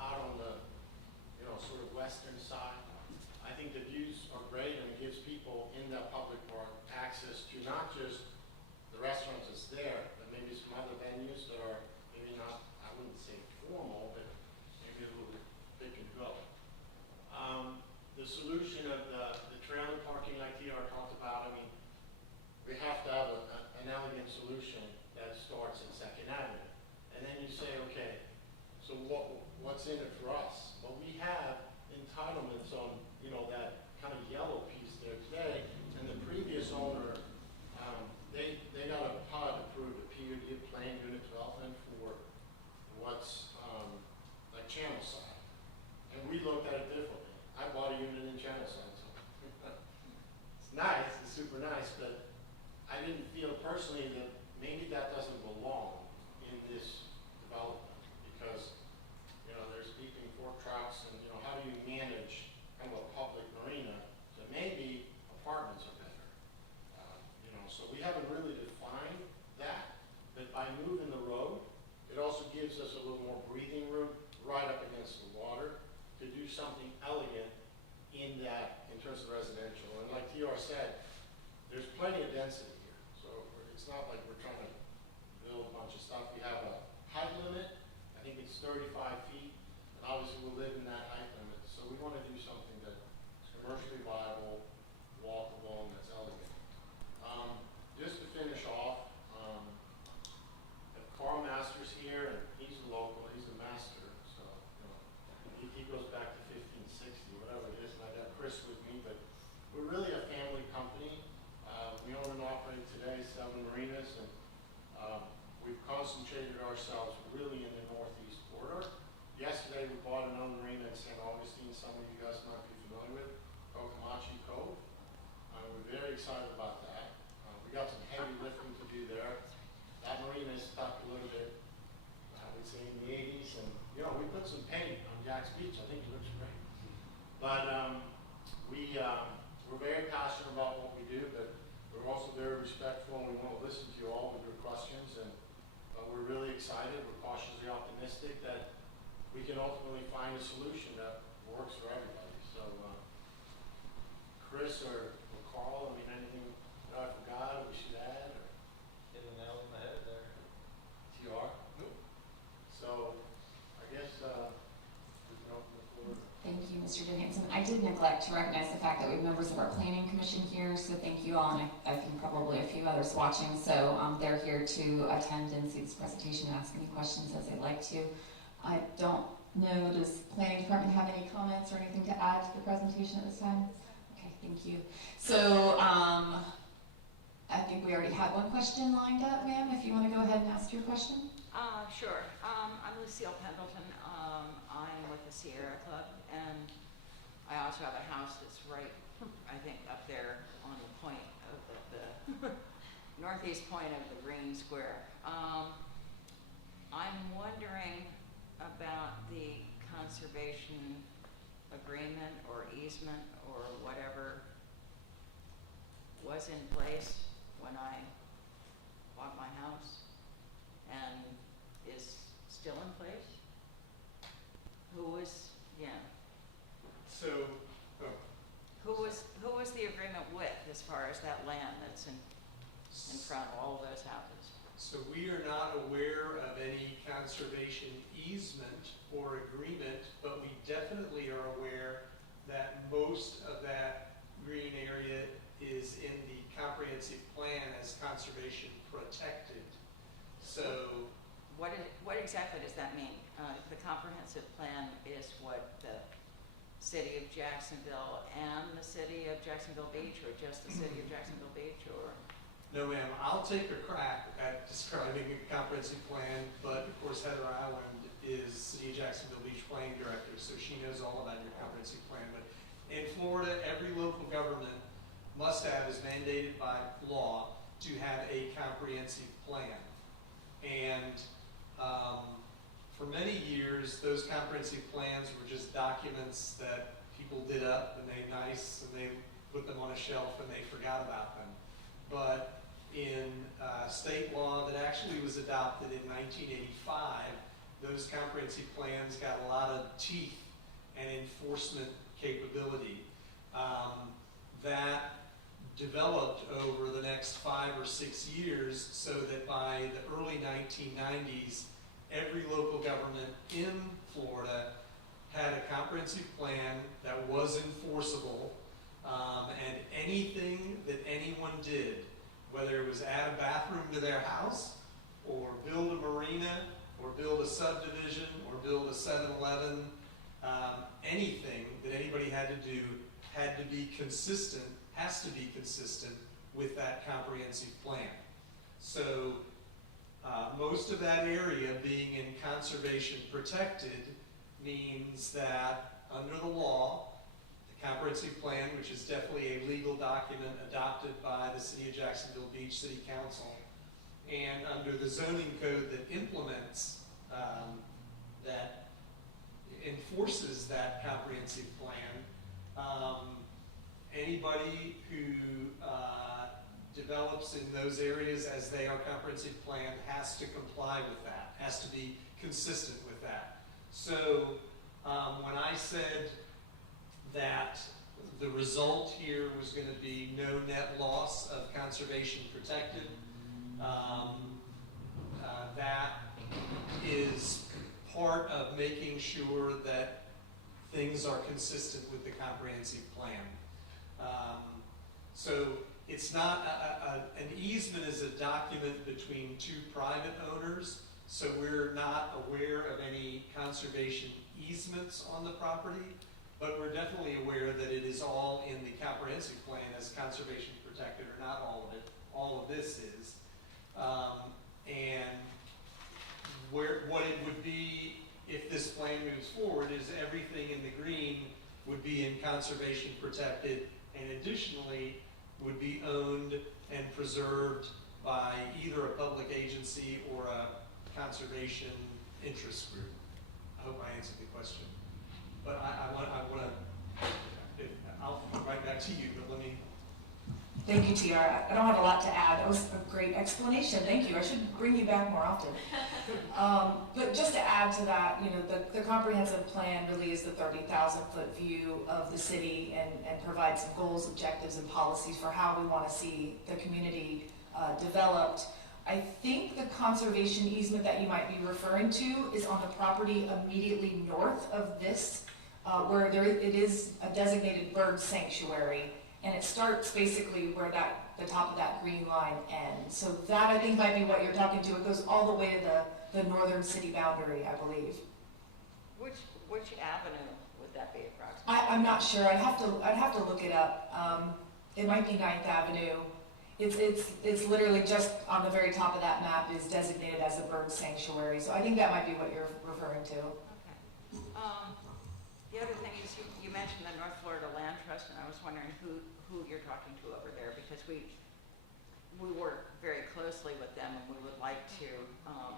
out on the, sort of western side. I think the views are great, and it gives people in that public park access to not just the restaurants that's there, but maybe some other venues that are maybe not, I wouldn't say formal, but maybe a little bit pick and go. The solution of the trailer parking like TR talked about, I mean, we have to have an elegant solution that starts at 2nd Avenue. And then you say, okay, so what's in it for us? Well, we have entitlements on, that kind of yellow piece there today, and the previous owner, they got a PUD approved, a PUD, Planned Unit Development, for what's like channel side. And we looked at it differently. I bought a unit in channel side, so it's nice, it's super nice, but I didn't feel personally that maybe that doesn't belong in this development because, there's beeping fork trucks and, how do you manage kind of a public marina that maybe apartments are better. So we haven't really defined that, but by moving the road, it also gives us a little more breathing room right up against the water to do something elegant in that, in terms of residential. And like TR said, there's plenty of density here. So it's not like we're trying to build a bunch of stuff. We have a height limit. I think it's 35 feet. And obviously we'll live in that height limit. So we want to do something that's commercially viable, walkable, and that's elegant. Just to finish off, Carl Masters here, and he's a local, he's a master. So, he goes back to 1560, whatever it is, and I got Chris with me, but we're really a family company. We own and operate today 7 marinas, and we've concentrated ourselves really in the northeast corridor. Yesterday, we bought another marina in St. Augustine, some of you guys might be familiar with, called Comanche Cove. We're very excited about that. We got some heavy lifting to do there. That marina is stuck a little bit, I would say, in the 80s, and we put some paint on Jack's Beach. I think it looks great. But we're very passionate about what we do, but we're also very respectful, and we want to listen to you all with your questions. And we're really excited. We're cautiously optimistic that we can ultimately find a solution that works for everybody. So, Chris or Carl, anything that I forgot or we should add? Or hit the nail on the head there. TR? Nope. So, I guess we can open the floor. Thank you, Mr. Johansen. I did neglect to recognize the fact that we have members of our planning commission here, so thank you all, and I think probably a few others watching. So they're here to attend and see this presentation and ask any questions as they'd like to. I don't know, does planning department have any comments or anything to add to the presentation at this time? Okay, thank you. So I think we already had one question lined up, ma'am, if you want to go ahead and ask your question. Sure. I'm Lucille Pendleton. I'm with the Sierra Club, and I also have a house that's right, I think, up there on the point of the northeast point of the Green Square. I'm wondering about the conservation agreement or easement or whatever was in place when I bought my house and is still in place? Who was, yeah, So, who was the agreement with as far as that land that's in front of all of those houses? so we are not aware of any conservation easement or agreement, but we definitely are aware that most of that green area is in the comprehensive plan as conservation protected. So, What exactly does that mean? The comprehensive plan is what the city of Jacksonville and the city of Jacksonville Beach, or just the city of Jacksonville Beach, or? no ma'am, I'll take a crack at describing a comprehensive plan, but of course Heather Island is City of Jacksonville Beach Planning Director, so she knows all about your comprehensive plan. But in Florida, every local government must have, is mandated by law, to have a comprehensive plan. And for many years, those comprehensive plans were just documents that people did up and made nice, and they put them on a shelf and they forgot about them. But in state law that actually was adopted in 1985, those comprehensive plans got a lot of teeth and enforcement capability. That developed over the next 5 or 6 years, so that by the early 1990s, every local government in Florida had a comprehensive plan that was enforceable, and anything that anyone did, whether it was add a bathroom to their house, or build a marina, or build a subdivision, or build a 7-Eleven, anything that anybody had to do had to be consistent, has to be consistent with that comprehensive plan. So most of that area being in conservation protected means that under the law, the comprehensive plan, which is definitely a legal document adopted by the City of Jacksonville Beach City Council, and under the zoning code that implements, that enforces that comprehensive plan, anybody who develops in those areas as they are comprehensive plan has to comply with that, has to be consistent with that. So when I said that the result here was going to be no net loss of conservation protected, that is part of making sure that things are consistent with the comprehensive plan. So it's not, an easement is a document between two private owners, so we're not aware of any conservation easements on the property, but we're definitely aware that it is all in the comprehensive plan as conservation protected, or not all of it. All of this is. And what it would be if this plan moves forward is everything in the green would be in conservation protected, and additionally would be owned and preserved by either a public agency or a conservation interest group. I hope I answered the question. But I'll come right back to you, but let me. Thank you, TR. I don't have a lot to add. That was a great explanation. Thank you. I should bring you back more often. But just to add to that, you know, the comprehensive plan really is the 30,000-foot view of the city and provides some goals, objectives, and policies for how we want to see the community developed. I think the conservation easement that you might be referring to is on the property immediately north of this where it is a designated bird sanctuary, and it starts basically where the top of that green line ends. So that, I think, might be what you're talking to. It goes all the way to the northern city boundary, I believe. Which avenue would that be approximately? I'm not sure. I'd have to look it up. It might be 9th Avenue. It's literally just on the very top of that map is designated as a bird sanctuary. So I think that might be what you're referring to. Okay. The other thing is you mentioned the North Florida Land Trust, and I was wondering who you're talking to over there, because we work very closely with them, and we would like to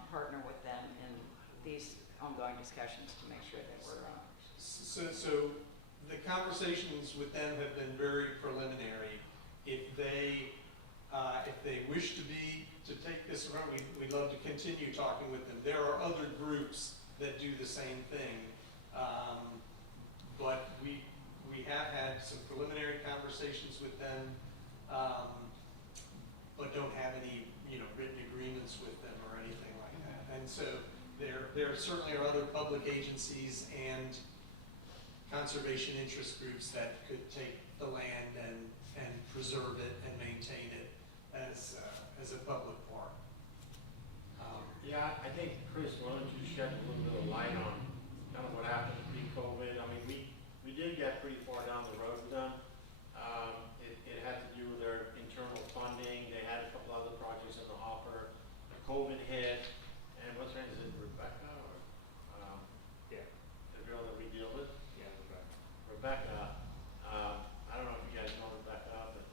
partner with them in these ongoing discussions to make sure that we're. So the conversations with them have been very preliminary. If they wish to take this around, we'd love to continue talking with them. There are other groups that do the same thing, but we have had some preliminary conversations with them, but don't have any written agreements with them or anything like that. And so there certainly are other public agencies and conservation interest groups that could take the land and preserve it and maintain it as a public park. Yeah, I think, Chris, why don't you shed a little bit of light on kind of what happened pre-COVID? I mean, we did get pretty far down the road with them. It had to do with their internal funding. They had a couple other projects in the hopper. The COVID hit, and what's her name? Is it Rebecca or Yeah. the girl that we deal with? Yeah, Rebecca. Rebecca. I don't know if you guys know Rebecca, but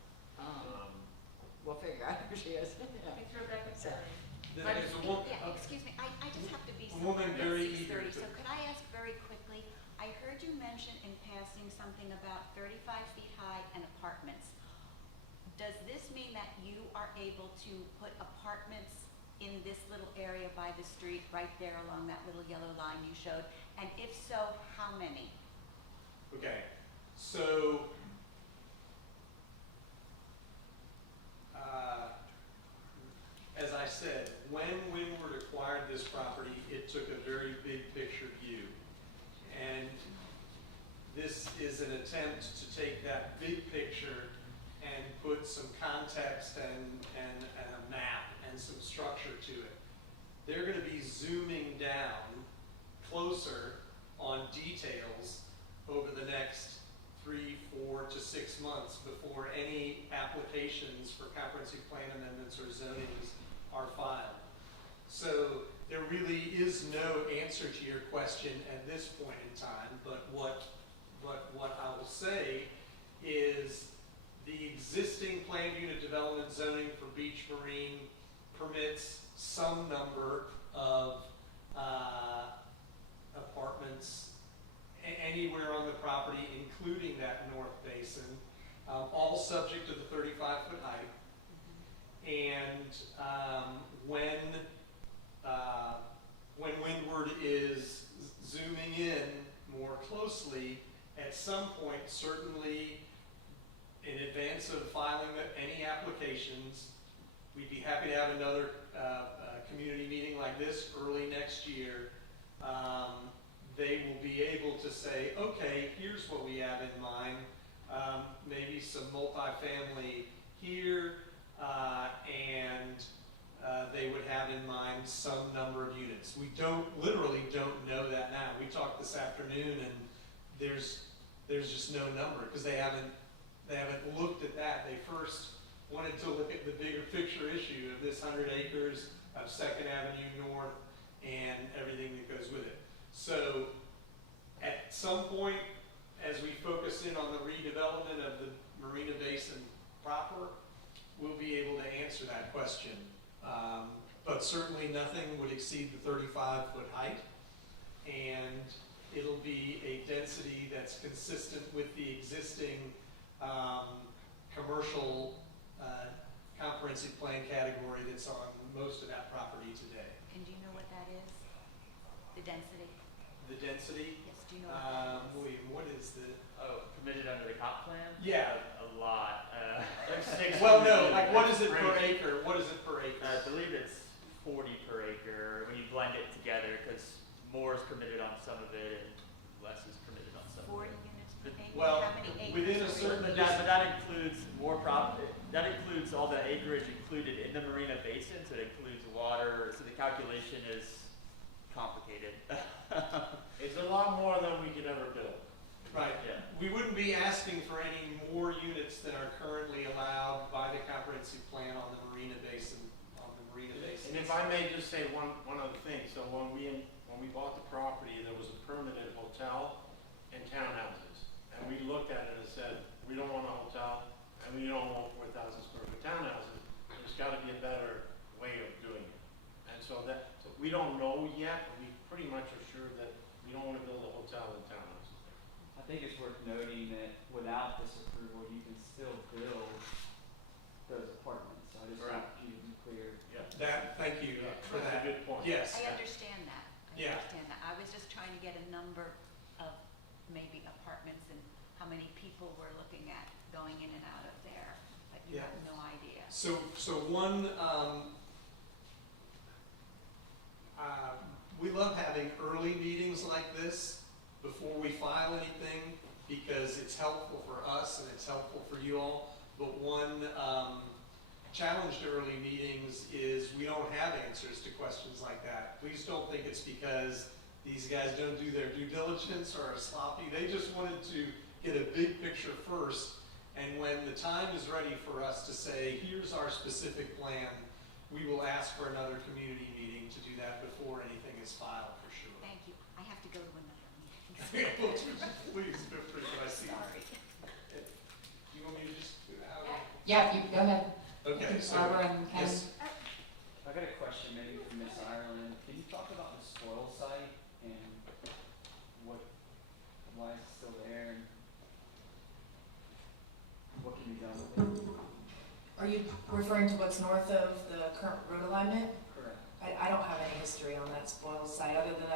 We'll figure out who she is. Yeah. It's Rebecca Selling. There's a woman. Yeah, excuse me, I just have to be A woman somewhere very at eager 6:30, to- so could I ask very quickly, I heard you mention in passing something about 35 feet high and apartments. Does this mean that you are able to put apartments in this little area by the street, right there along that little yellow line you showed? And if so, how many? Okay, so as I said, when Windward acquired this property, it took a very big picture view. And this is an attempt to take that big picture and put some context and a map and some structure to it. They're going to be zooming down closer on details over the next 3, 4 to 6 months before any applications for comprehensive plan amendments or zonings are filed. So there really is no answer to your question at this point in time, but what I will say is the existing planned unit development zoning for beach marine permits some number of apartments anywhere on the property, including that north basin, all subject to the 35-foot height. And when Windward is zooming in more closely, at some point, certainly in advance of filing any applications, we'd be happy to have another community meeting like this early next year. They will be able to say, okay, here's what we have in mind. Maybe some multifamily here, and they would have in mind some number of units. We literally don't know that now. We talked this afternoon, and there's just no number because they haven't looked at that. They first wanted to look at the bigger picture issue of this 100 acres of 2nd Avenue North and everything that goes with it. So at some point, as we focus in on the redevelopment of the Marina Basin proper, we'll be able to answer that question. But certainly nothing would exceed the 35-foot height, and it'll be a density that's consistent with the existing commercial comprehensive plan category that's on most of that property today. And do you know what that is? The density? The density, Yes, do you know what that is? William, what is the? Oh, permitted under the comp plan? Yeah. A lot. Like 600 Well, no, like what units. is it per acre? What is it per acre? I believe it's 40 per acre when you blend it together, because more is permitted on some of it and less is permitted on some 40 units per acre? Well, How many acres? within a are we certain- But looking at? that includes more that includes all the acreage included in the marina basin, so it includes water, so the calculation is complicated. It's a lot more than we could ever build. Right. Yeah. We wouldn't be asking for any more units than are currently allowed by the comprehensive plan on the marina basin, And if I may just say one other thing, so when we bought the property, there was a permitted hotel and townhouses. And we looked at it and said, we don't want a hotel, and we don't want 4,000 square foot townhouses. There's gotta be a better way of doing it. And so we don't know yet, but we pretty much are sure that we don't wanna build a hotel and townhouses there. I think it's worth noting that without this approval, you can still build those apartments. So I just want Correct. you to be clear. Thank you for That's that. a good point. Yes. I understand that. Yeah. I understand that. I was just trying to get a number of maybe apartments and how many people we're looking at going in and out of there, but you Yeah. have no idea. So one, we love having early meetings like this before we file anything because it's helpful for us and it's helpful for you all. But one challenge to early meetings is we don't have answers to questions like that. Please don't think it's because these guys don't do their due diligence or are sloppy. They just wanted to get a big picture first. And when the time is ready for us to say, here's our specific plan, we will ask for another community meeting to do that before anything is filed, for sure. Thank you. I have to go to another meeting. Well, please feel free, but I see. Sorry. Do you want me to just do that? Yeah, you, go ahead. Okay, so, Barbara and Ken. yes, I got a question maybe for Miss Ireland. Can you talk about the spoil site and why it's still there and what can be done with it? Are you referring to what's north of the current road alignment? Correct. I don't have any history on that spoil site, other than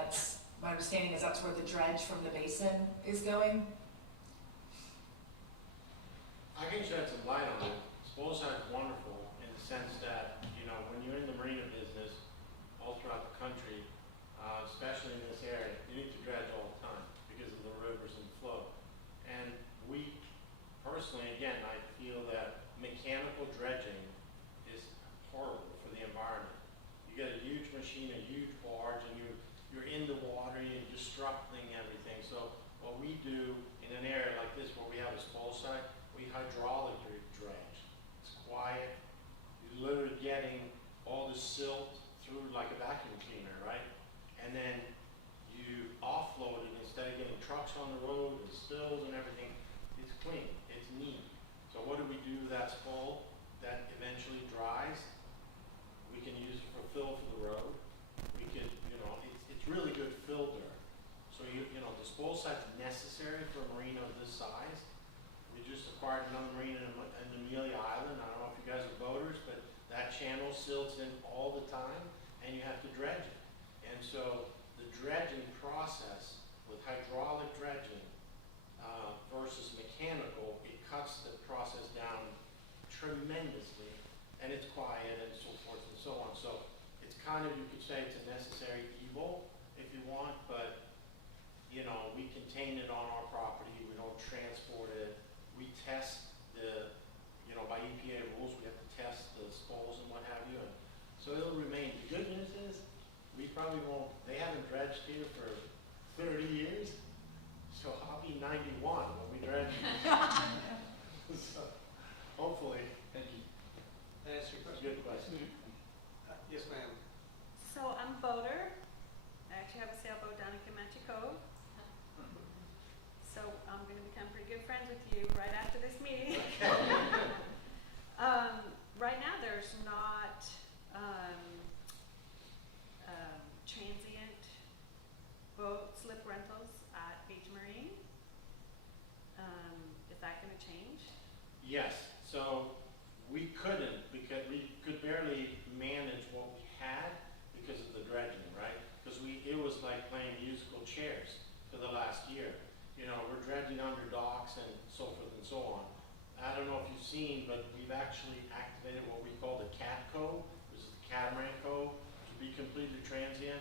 my understanding is that's where the dredge from the basin is going. I can shed some light on it. Spoil site's wonderful in the sense that, when you're in the marina business all throughout the country, especially in this area, you need to dredge all the time because of the rivers and the flow. And we personally, again, I feel that mechanical dredging is horrible for the environment. You get a huge machine, a huge barge, and you're in the water, you're disrupting everything. So what we do in an area like this where we have a spoil site, we hydraulically dredge. It's quiet. You're literally getting all the silt through like a vacuum cleaner, right? And then you offload it instead of getting trucks on the road and spills and everything. It's clean. It's neat. So what do we do that's full, that eventually dries? We can use it for fill for the road. We could, it's really good fill dirt. So the spoil site's necessary for a marina of this size. We just acquired another marina in Amelia Island. I don't know if you guys are boaters, but that channel silts in all the time, and you have to dredge it. And so the dredging process with hydraulic dredging versus mechanical, it cuts the process down tremendously, and it's quiet and so forth and so on. So it's kind of, you could say it's a necessary evil if you want, but we contain it on our property. We don't transport it. We test by EPA rules, we have to test the spoils and what have you. And so it'll remain. The good news is we probably won't, they haven't dredged here for 30 years. So I'll be 91 when we dredge. So hopefully. Thank you. that's your question. Good question. Yes, ma'am. So I'm a boater. I actually have a sailboat down in Comanche Cove. So I'm going to become pretty good friends with you right after this meeting. Right now, there's not transient boat slip rentals at Beach Marine. Is that going to change? Yes, so we couldn't because we could barely manage what we had because of the dredging, right? Because it was like playing musical chairs for the last year. We're dredging under docks and so forth and so on. I don't know if you've seen, but we've actually activated what we call the CAT code, which is the catamaran code, to be completely transient.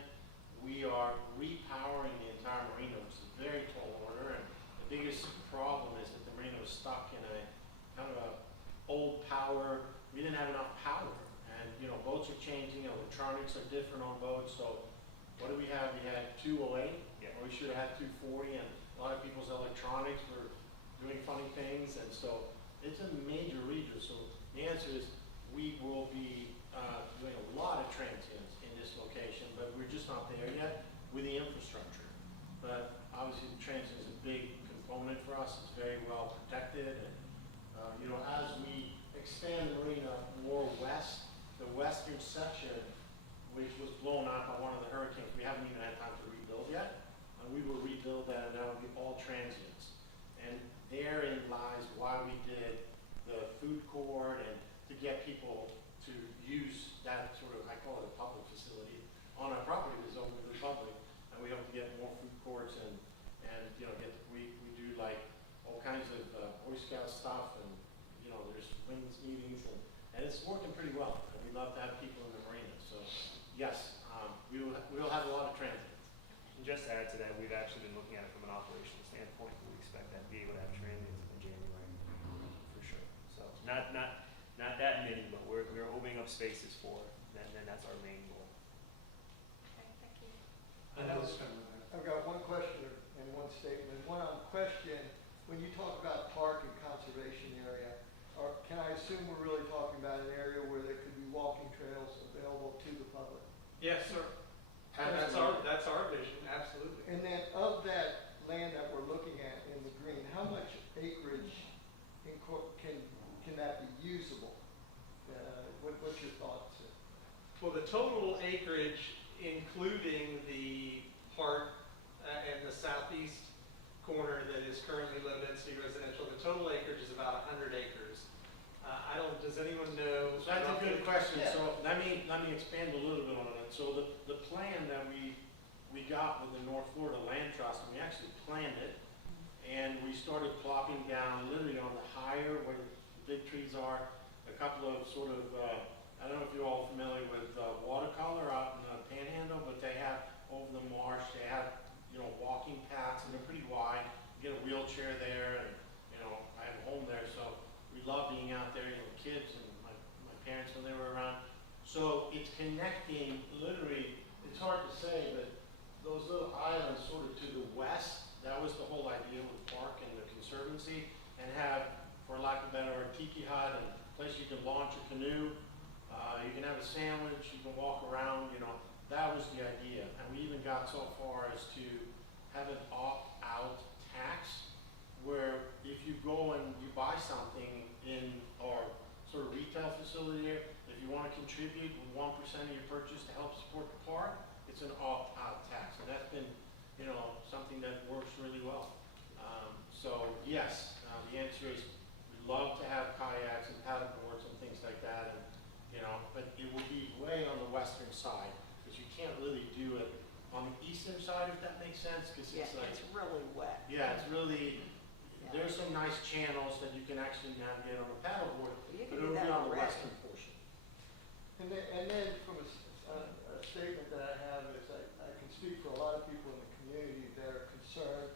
We are repowering the entire marina, which is a very tall order, and the biggest problem is that the marina was stuck in a kind of a old power, we didn't have enough power. And, you know, boats are changing, electronics are different on boats, so what do we have? We had 208, Yeah. or we should have had 240, and a lot of people's electronics were doing funny things, and so it's a major region. So the answer is we will be doing a lot of transients in this location, but we're just not there yet with the infrastructure. But obviously the transient is a big component for us. It's very well protected, and you know, as we expand the marina more west, the western section, which was blown out by one of the hurricanes, we haven't even had time to rebuild yet. And we will rebuild that, and that will be all transients. And therein lies why we did the food court and to get people to use that sort of, I call it a public facility, on our property that's open to the public. And we hope to get more food courts and you know, we do like all kinds of Boy Scout stuff, and you know, there's women's meetings, and it's working pretty well. And we love to have people in the marina. So yes, we'll have a lot of transients. And just to add to that, we've actually been looking at it from an operational standpoint. We expect that to be able to have transients in January, for sure. So not that many, but we're opening up spaces for, and that's our main goal. Okay, thank you. I know it's coming. I've got one question and one statement. One on question, when you talk about park and conservation area, can I assume we're really talking about an area where there could be walking trails available to the public? Yes, sir. And that's our vision, absolutely. And then of that land that we're looking at in the green, how much acreage can that be usable? What's your thoughts? Well, the total acreage, including the part in the southeast corner that is currently low density residential, the total acreage is about 100 acres. Does anyone know? So that's a good question. Yeah. So let me expand a little bit on it. So the plan that we got with the North Florida Land Trust, and we actually planned it, and we started plopping down literally on the higher where the big trees are, a couple of sort of, I don't know if you're all familiar with watercolor out in the Panhandle, but they have over the marsh, they have, you know, walking paths, and they're pretty wide. You get a wheelchair there, and, you know, I have a home there, so we love being out there, you know, kids and my parents when they were around. So it's connecting, literally, it's hard to say, but those little islands sort of to the west, that was the whole idea with the park and the conservancy, and have, for lack of a better word, tiki hut and a place you can launch a canoe, you can have a sandwich, you can walk around, you know, that was the idea. And we even got so far as to have an opt-out tax, where if you go and you buy something in our sort of retail facility here, if you want to contribute with 1% of your purchase to help support the park, it's an opt-out tax. And that's been, you know, something that works really well. So yes, the answer is we love to have kayaks and paddle boards and things like that, and you know, but it will be way on the western side, because you can't really do it on the eastern side, if that makes sense, because Yeah, it's like, it's really wet. yeah, it's really, Yeah. there's some nice channels that you can actually navigate on a paddleboard, You but can do it'll that be on the already. western portion. And then from a statement that I have is I can speak for a lot of people in the community that are concerned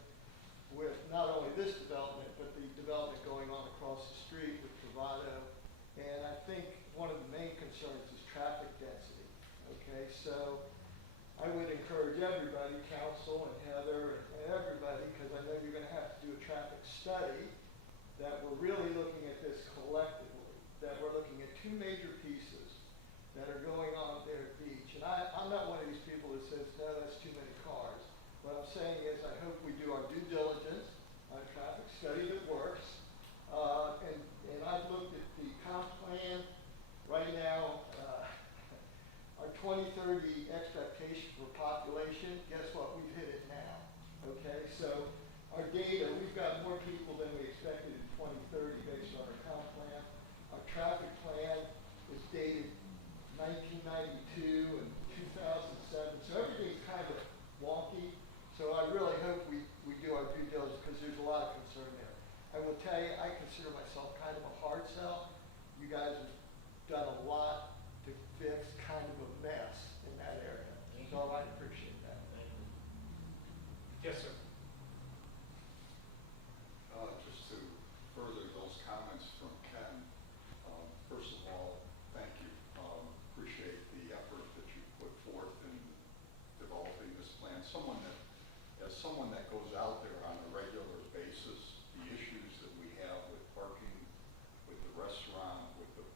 with not only this development, but the development going on across the street with Travado. And I think one of the main concerns is traffic density. Okay, so I would encourage everybody, council and Heather and everybody, because I know you're going to have to do a traffic study, that we're really looking at this collectively, that we're looking at two major pieces that are going on there at Beach. And I'm not one of these people that says, no, that's too many cars. What I'm saying is I hope we do our due diligence on a traffic study that works. And I've looked at the comp plan right now. Our 2030 expectation for population, guess what? We've hit it now. Okay, so our data, we've got more people than we expected in 2030 based on our comp plan. Our traffic plan is dated 1992 and 2007, so everything's kind of wonky. So I really hope we do our due diligence, because there's a lot of concern there. I will tell you, I consider myself kind of a hard sell. You guys have done a lot to fix kind of a mess in that area. So I appreciate that. Yes, sir. as someone that goes out there on a regular basis, the issues that we have with parking, with the restaurant, with the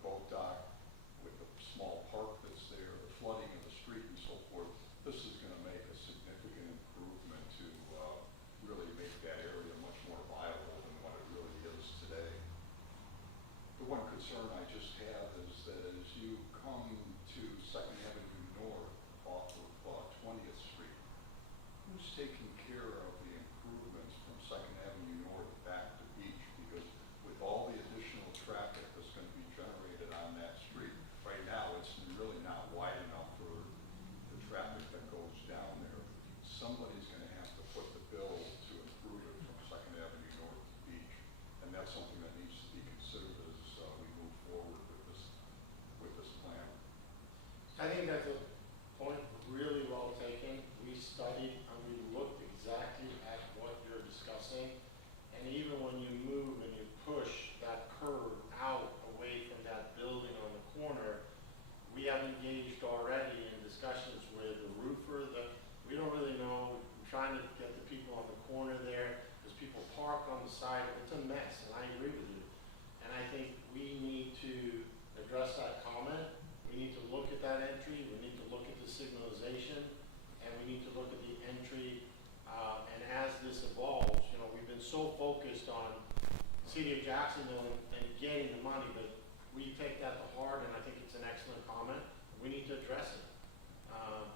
boat dock, with the small park that's there, the flooding of the street and so forth, this is gonna make a significant improvement to really make that area much more viable than what it really is today. The one concern I just have is that as you come to Second Avenue North off of 20th Street, who's taking care of the improvements from Second Avenue North back to Beach? Because with all the additional traffic that's going to be generated on that street, right now it's really not wide enough for the traffic that goes down there. Somebody's going to have to foot the bill to improve it from Second Avenue North to Beach, and that's something that needs to be considered as we move forward with this plan. I think that's a point really well taken. We studied and we looked exactly at what you're discussing. And even when you move and you push that curve out away from that building on the corner, we have engaged already in discussions with the roofer that we don't really know. We're trying to get the people on the corner there because people park on the side. It's a mess, and I agree with you. And I think we need to address that comment. We need to look at that entry, we need to look at the signalization, and we need to look at the entry, and as this evolves, you know, we've been so focused on City of Jacksonville and getting the money, but we take that to heart, and I think it's an excellent comment. We need to address it.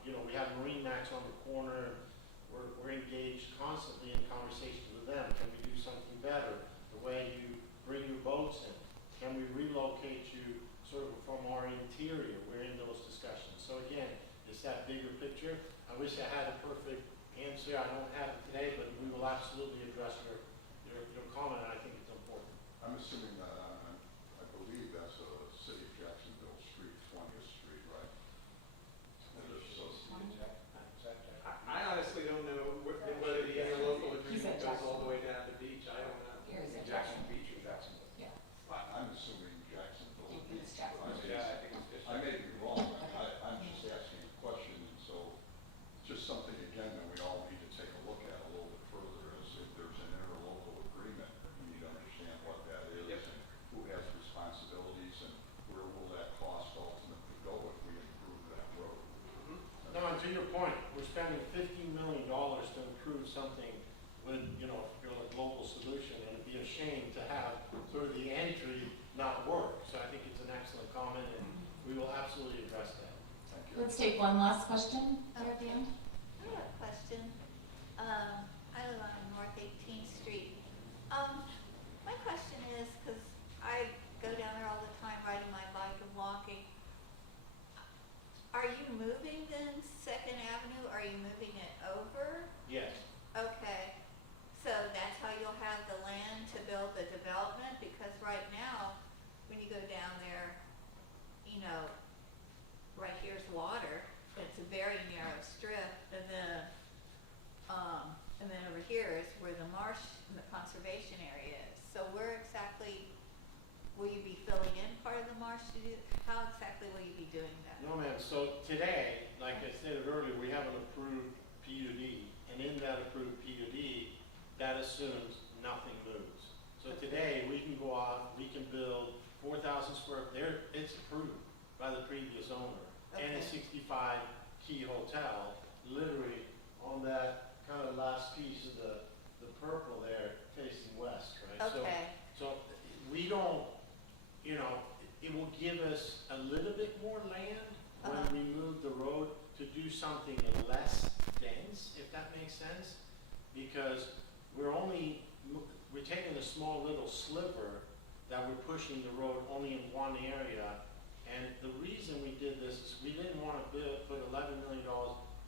You know, we have Marine Max on the corner, we're engaged constantly in conversations with them. Can we do something better? The way you bring your boats in, can we relocate you sort of from our interior? We're in those discussions. So again, it's that bigger picture. I wish I had a perfect answer. I don't have it today, but we will absolutely address your comment, and I think it's important. I'm assuming that, I believe that's a City of Jacksonville Street, 20th Street, right? I honestly don't know whether the interlocal He said agreement goes all the way down to Beach. I don't know. Here's it. Jackson Beach or Jacksonville? Yeah. I'm assuming Jacksonville. I think it's Jacksonville. Yeah, I think it's just. I may be wrong. I'm just asking a question, and so just something again that we all need to take a look at a little bit further is if there's an interlocal agreement, we need to understand what that is Yep. and who has responsibilities and where will that cost ultimately go if we improve that road. No, and to your point, we're spending $15 million to improve something with, you know, a global solution, and it'd be a shame to have sort of the entry not work. So I think it's an excellent comment, and we will absolutely address that. Thank you. Let's take one last question there at the end. I have a question. I live on North 18th Street. My question is, because I go down there all the time riding my bike and walking, are you moving then Second Avenue? Are you moving it over? Yes. Okay, so that's how you'll have the land to build the development? Because right now, when you go down there, you know, right here's water, it's a very narrow strip, and then over here is where the marsh and the conservation area is. So where exactly will you be filling in part of the marsh to do, how exactly will you be doing that? No, ma'am. So today, like I stated earlier, we have an approved PUD, and in that approved PUD, that assumes nothing moves. So today, we can go out, we can build 4,000 square, it's approved by the previous owner. And a 65 key hotel, literally on that kind of last piece of the purple there facing west, right? Okay. So we don't, you know, it will give us a little bit more land when we move the road to do something less dense, if that makes sense. Because we're taking a small little sliver that we're pushing the road only in one area. And the reason we did this is we didn't want to put $11 million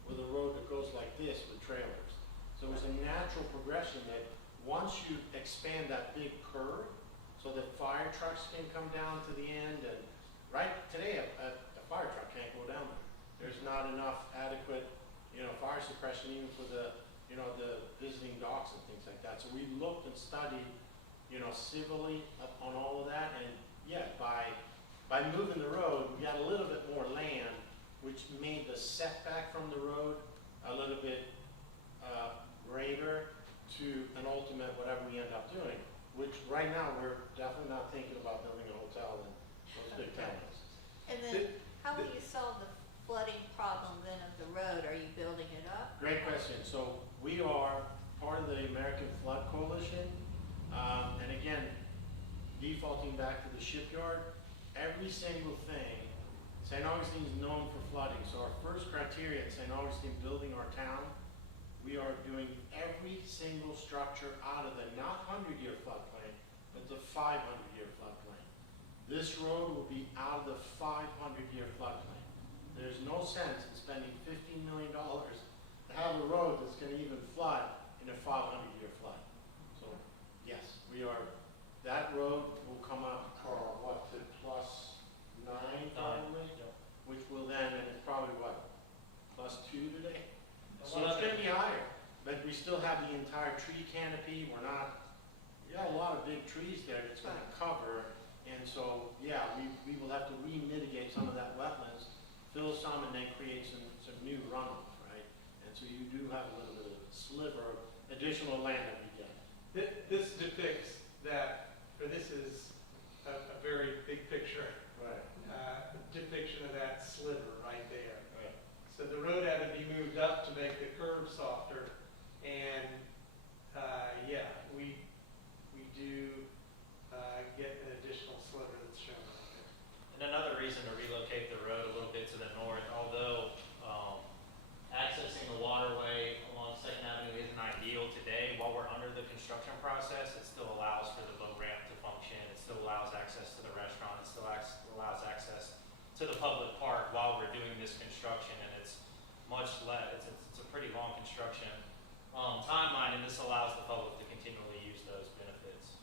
with a road that goes like this with trailers. So it was a natural progression that once you expand that big curve, so that fire trucks can come down to the end, and right today a fire truck can't go down there. There's not enough adequate, you know, fire suppression even for the, you know, the visiting docks and things like that. So we looked and studied, you know, civilly up on all of that, and yeah, by moving the road, we got a little bit more land which made the setback from the road a little bit greater to an ultimate whatever we end up doing, which right now we're definitely not thinking about building a hotel in those big townhouses. And then, how will you solve the flooding problem then of the road? Are you building it up? Great question. So we are part of the American Flood Coalition, and again, defaulting back to the Shipyard, every single thing, St. Augustine is known for flooding. So our first criteria at St. Augustine building our town, we are doing every single structure out of the not 100-year floodplain, but the 500-year floodplain. This road will be out of the 500-year floodplain. There's no sense in spending $15 million to have a road that's going to even flood in a 500-year flood. So yes, we are. That road will come up what, to +9 probably, which will then, and it's probably what, +2 today. So it's going to be higher, but we still have the entire tree canopy. We got a lot of big trees there that's going to cover, and so yeah, we will have to re-mitigate some of that wetlands, fill some, and then create some new runoff, right? And so you do have a little bit of sliver of additional land that we get. This depicts that, for this is a very big picture. Right. Depiction of that sliver right there. Right. So the road had to be moved up to make the curve softer, and yeah, we do get an additional sliver that's shown right there. And another reason to relocate the road a little bit to the north, although accessing the waterway along 2nd Avenue isn't ideal today, while we're under the construction process, it still allows for the boat ramp to function, it still allows access to the restaurant, it still allows access to the public park while we're doing this construction, and it's much less, it's a pretty long construction timeline, and this allows the public to continually use those benefits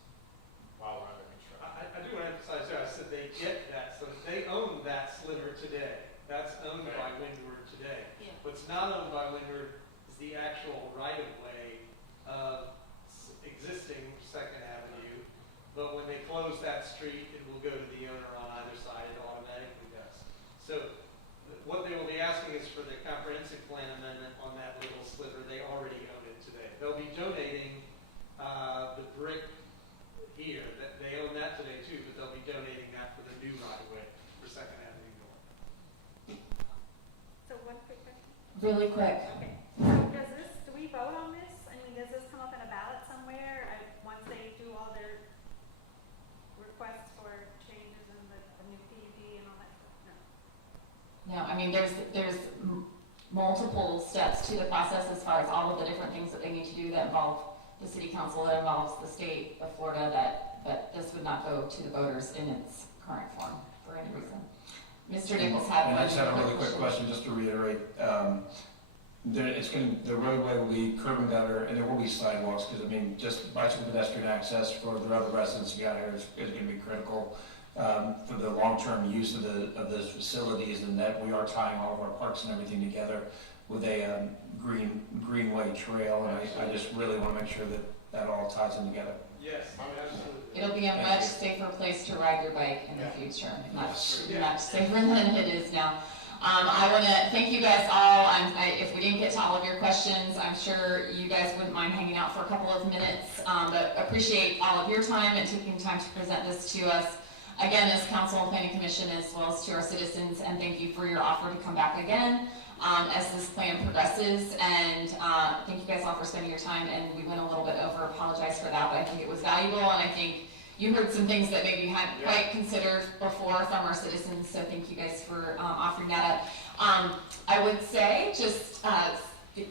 while we're under construction. I do want to emphasize there, I said they get that, so they own that sliver today. That's owned by Windward today. Yeah. What's not owned by Windward is the actual right-of-way of existing 2nd Avenue, but when they close that street, it will go to the owner on either side, it automatically does. So what they will be asking is for the comprehensive plan amendment on that little sliver. They already own it today. They'll be donating the brick here, that they own that today too, but they'll be donating that for the new right-of-way for 2nd Avenue North. So one quick question. Really quick. Okay. Do we vote on this? I mean, does this come up in a ballot somewhere? Once they do all their requests for changes in the new PUD and all that stuff? No. No, I mean, there's multiple steps to the process as far as all of the different things that they need to do that involve the city council, that involves the state of Florida, but this would not go to the voters in its current form for any reason. Mr. Nichols had one. And I just had a really quick question, just to reiterate. The roadway will be curb and gutter, and there will be sidewalks, because I mean, just bicycle pedestrian access for the other residents we got here is going to be critical for the long-term use of those facilities, and that we are tying all of our parks and everything together with a greenway trail, and I just really want to make sure that all ties in together. Yes, absolutely. It'll be a much safer place to ride your bike in the future, much safer than it is now. I want to thank you guys all. If we didn't get to all of your questions, I'm sure you guys wouldn't mind hanging out for a couple of minutes, but appreciate all of your time and taking time to present this to us. Again, as Council and Planning Commission, as well as to our citizens, and thank you for your offer to come back again as this plan progresses. And thank you guys all for spending your time, and we went a little bit over, apologize for that, but I think it was valuable, and I think you heard some things that maybe you hadn't quite considered before from our citizens, so thank you guys for offering that up. I would say, just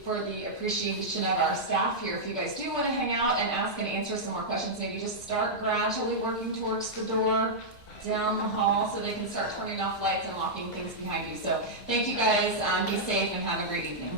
for the appreciation of our staff here, if you guys do want to hang out and ask and answer some more questions, maybe just start gradually working towards the door down the hall so they can start turning off lights and locking things behind you. So thank you guys, be safe and have a great evening.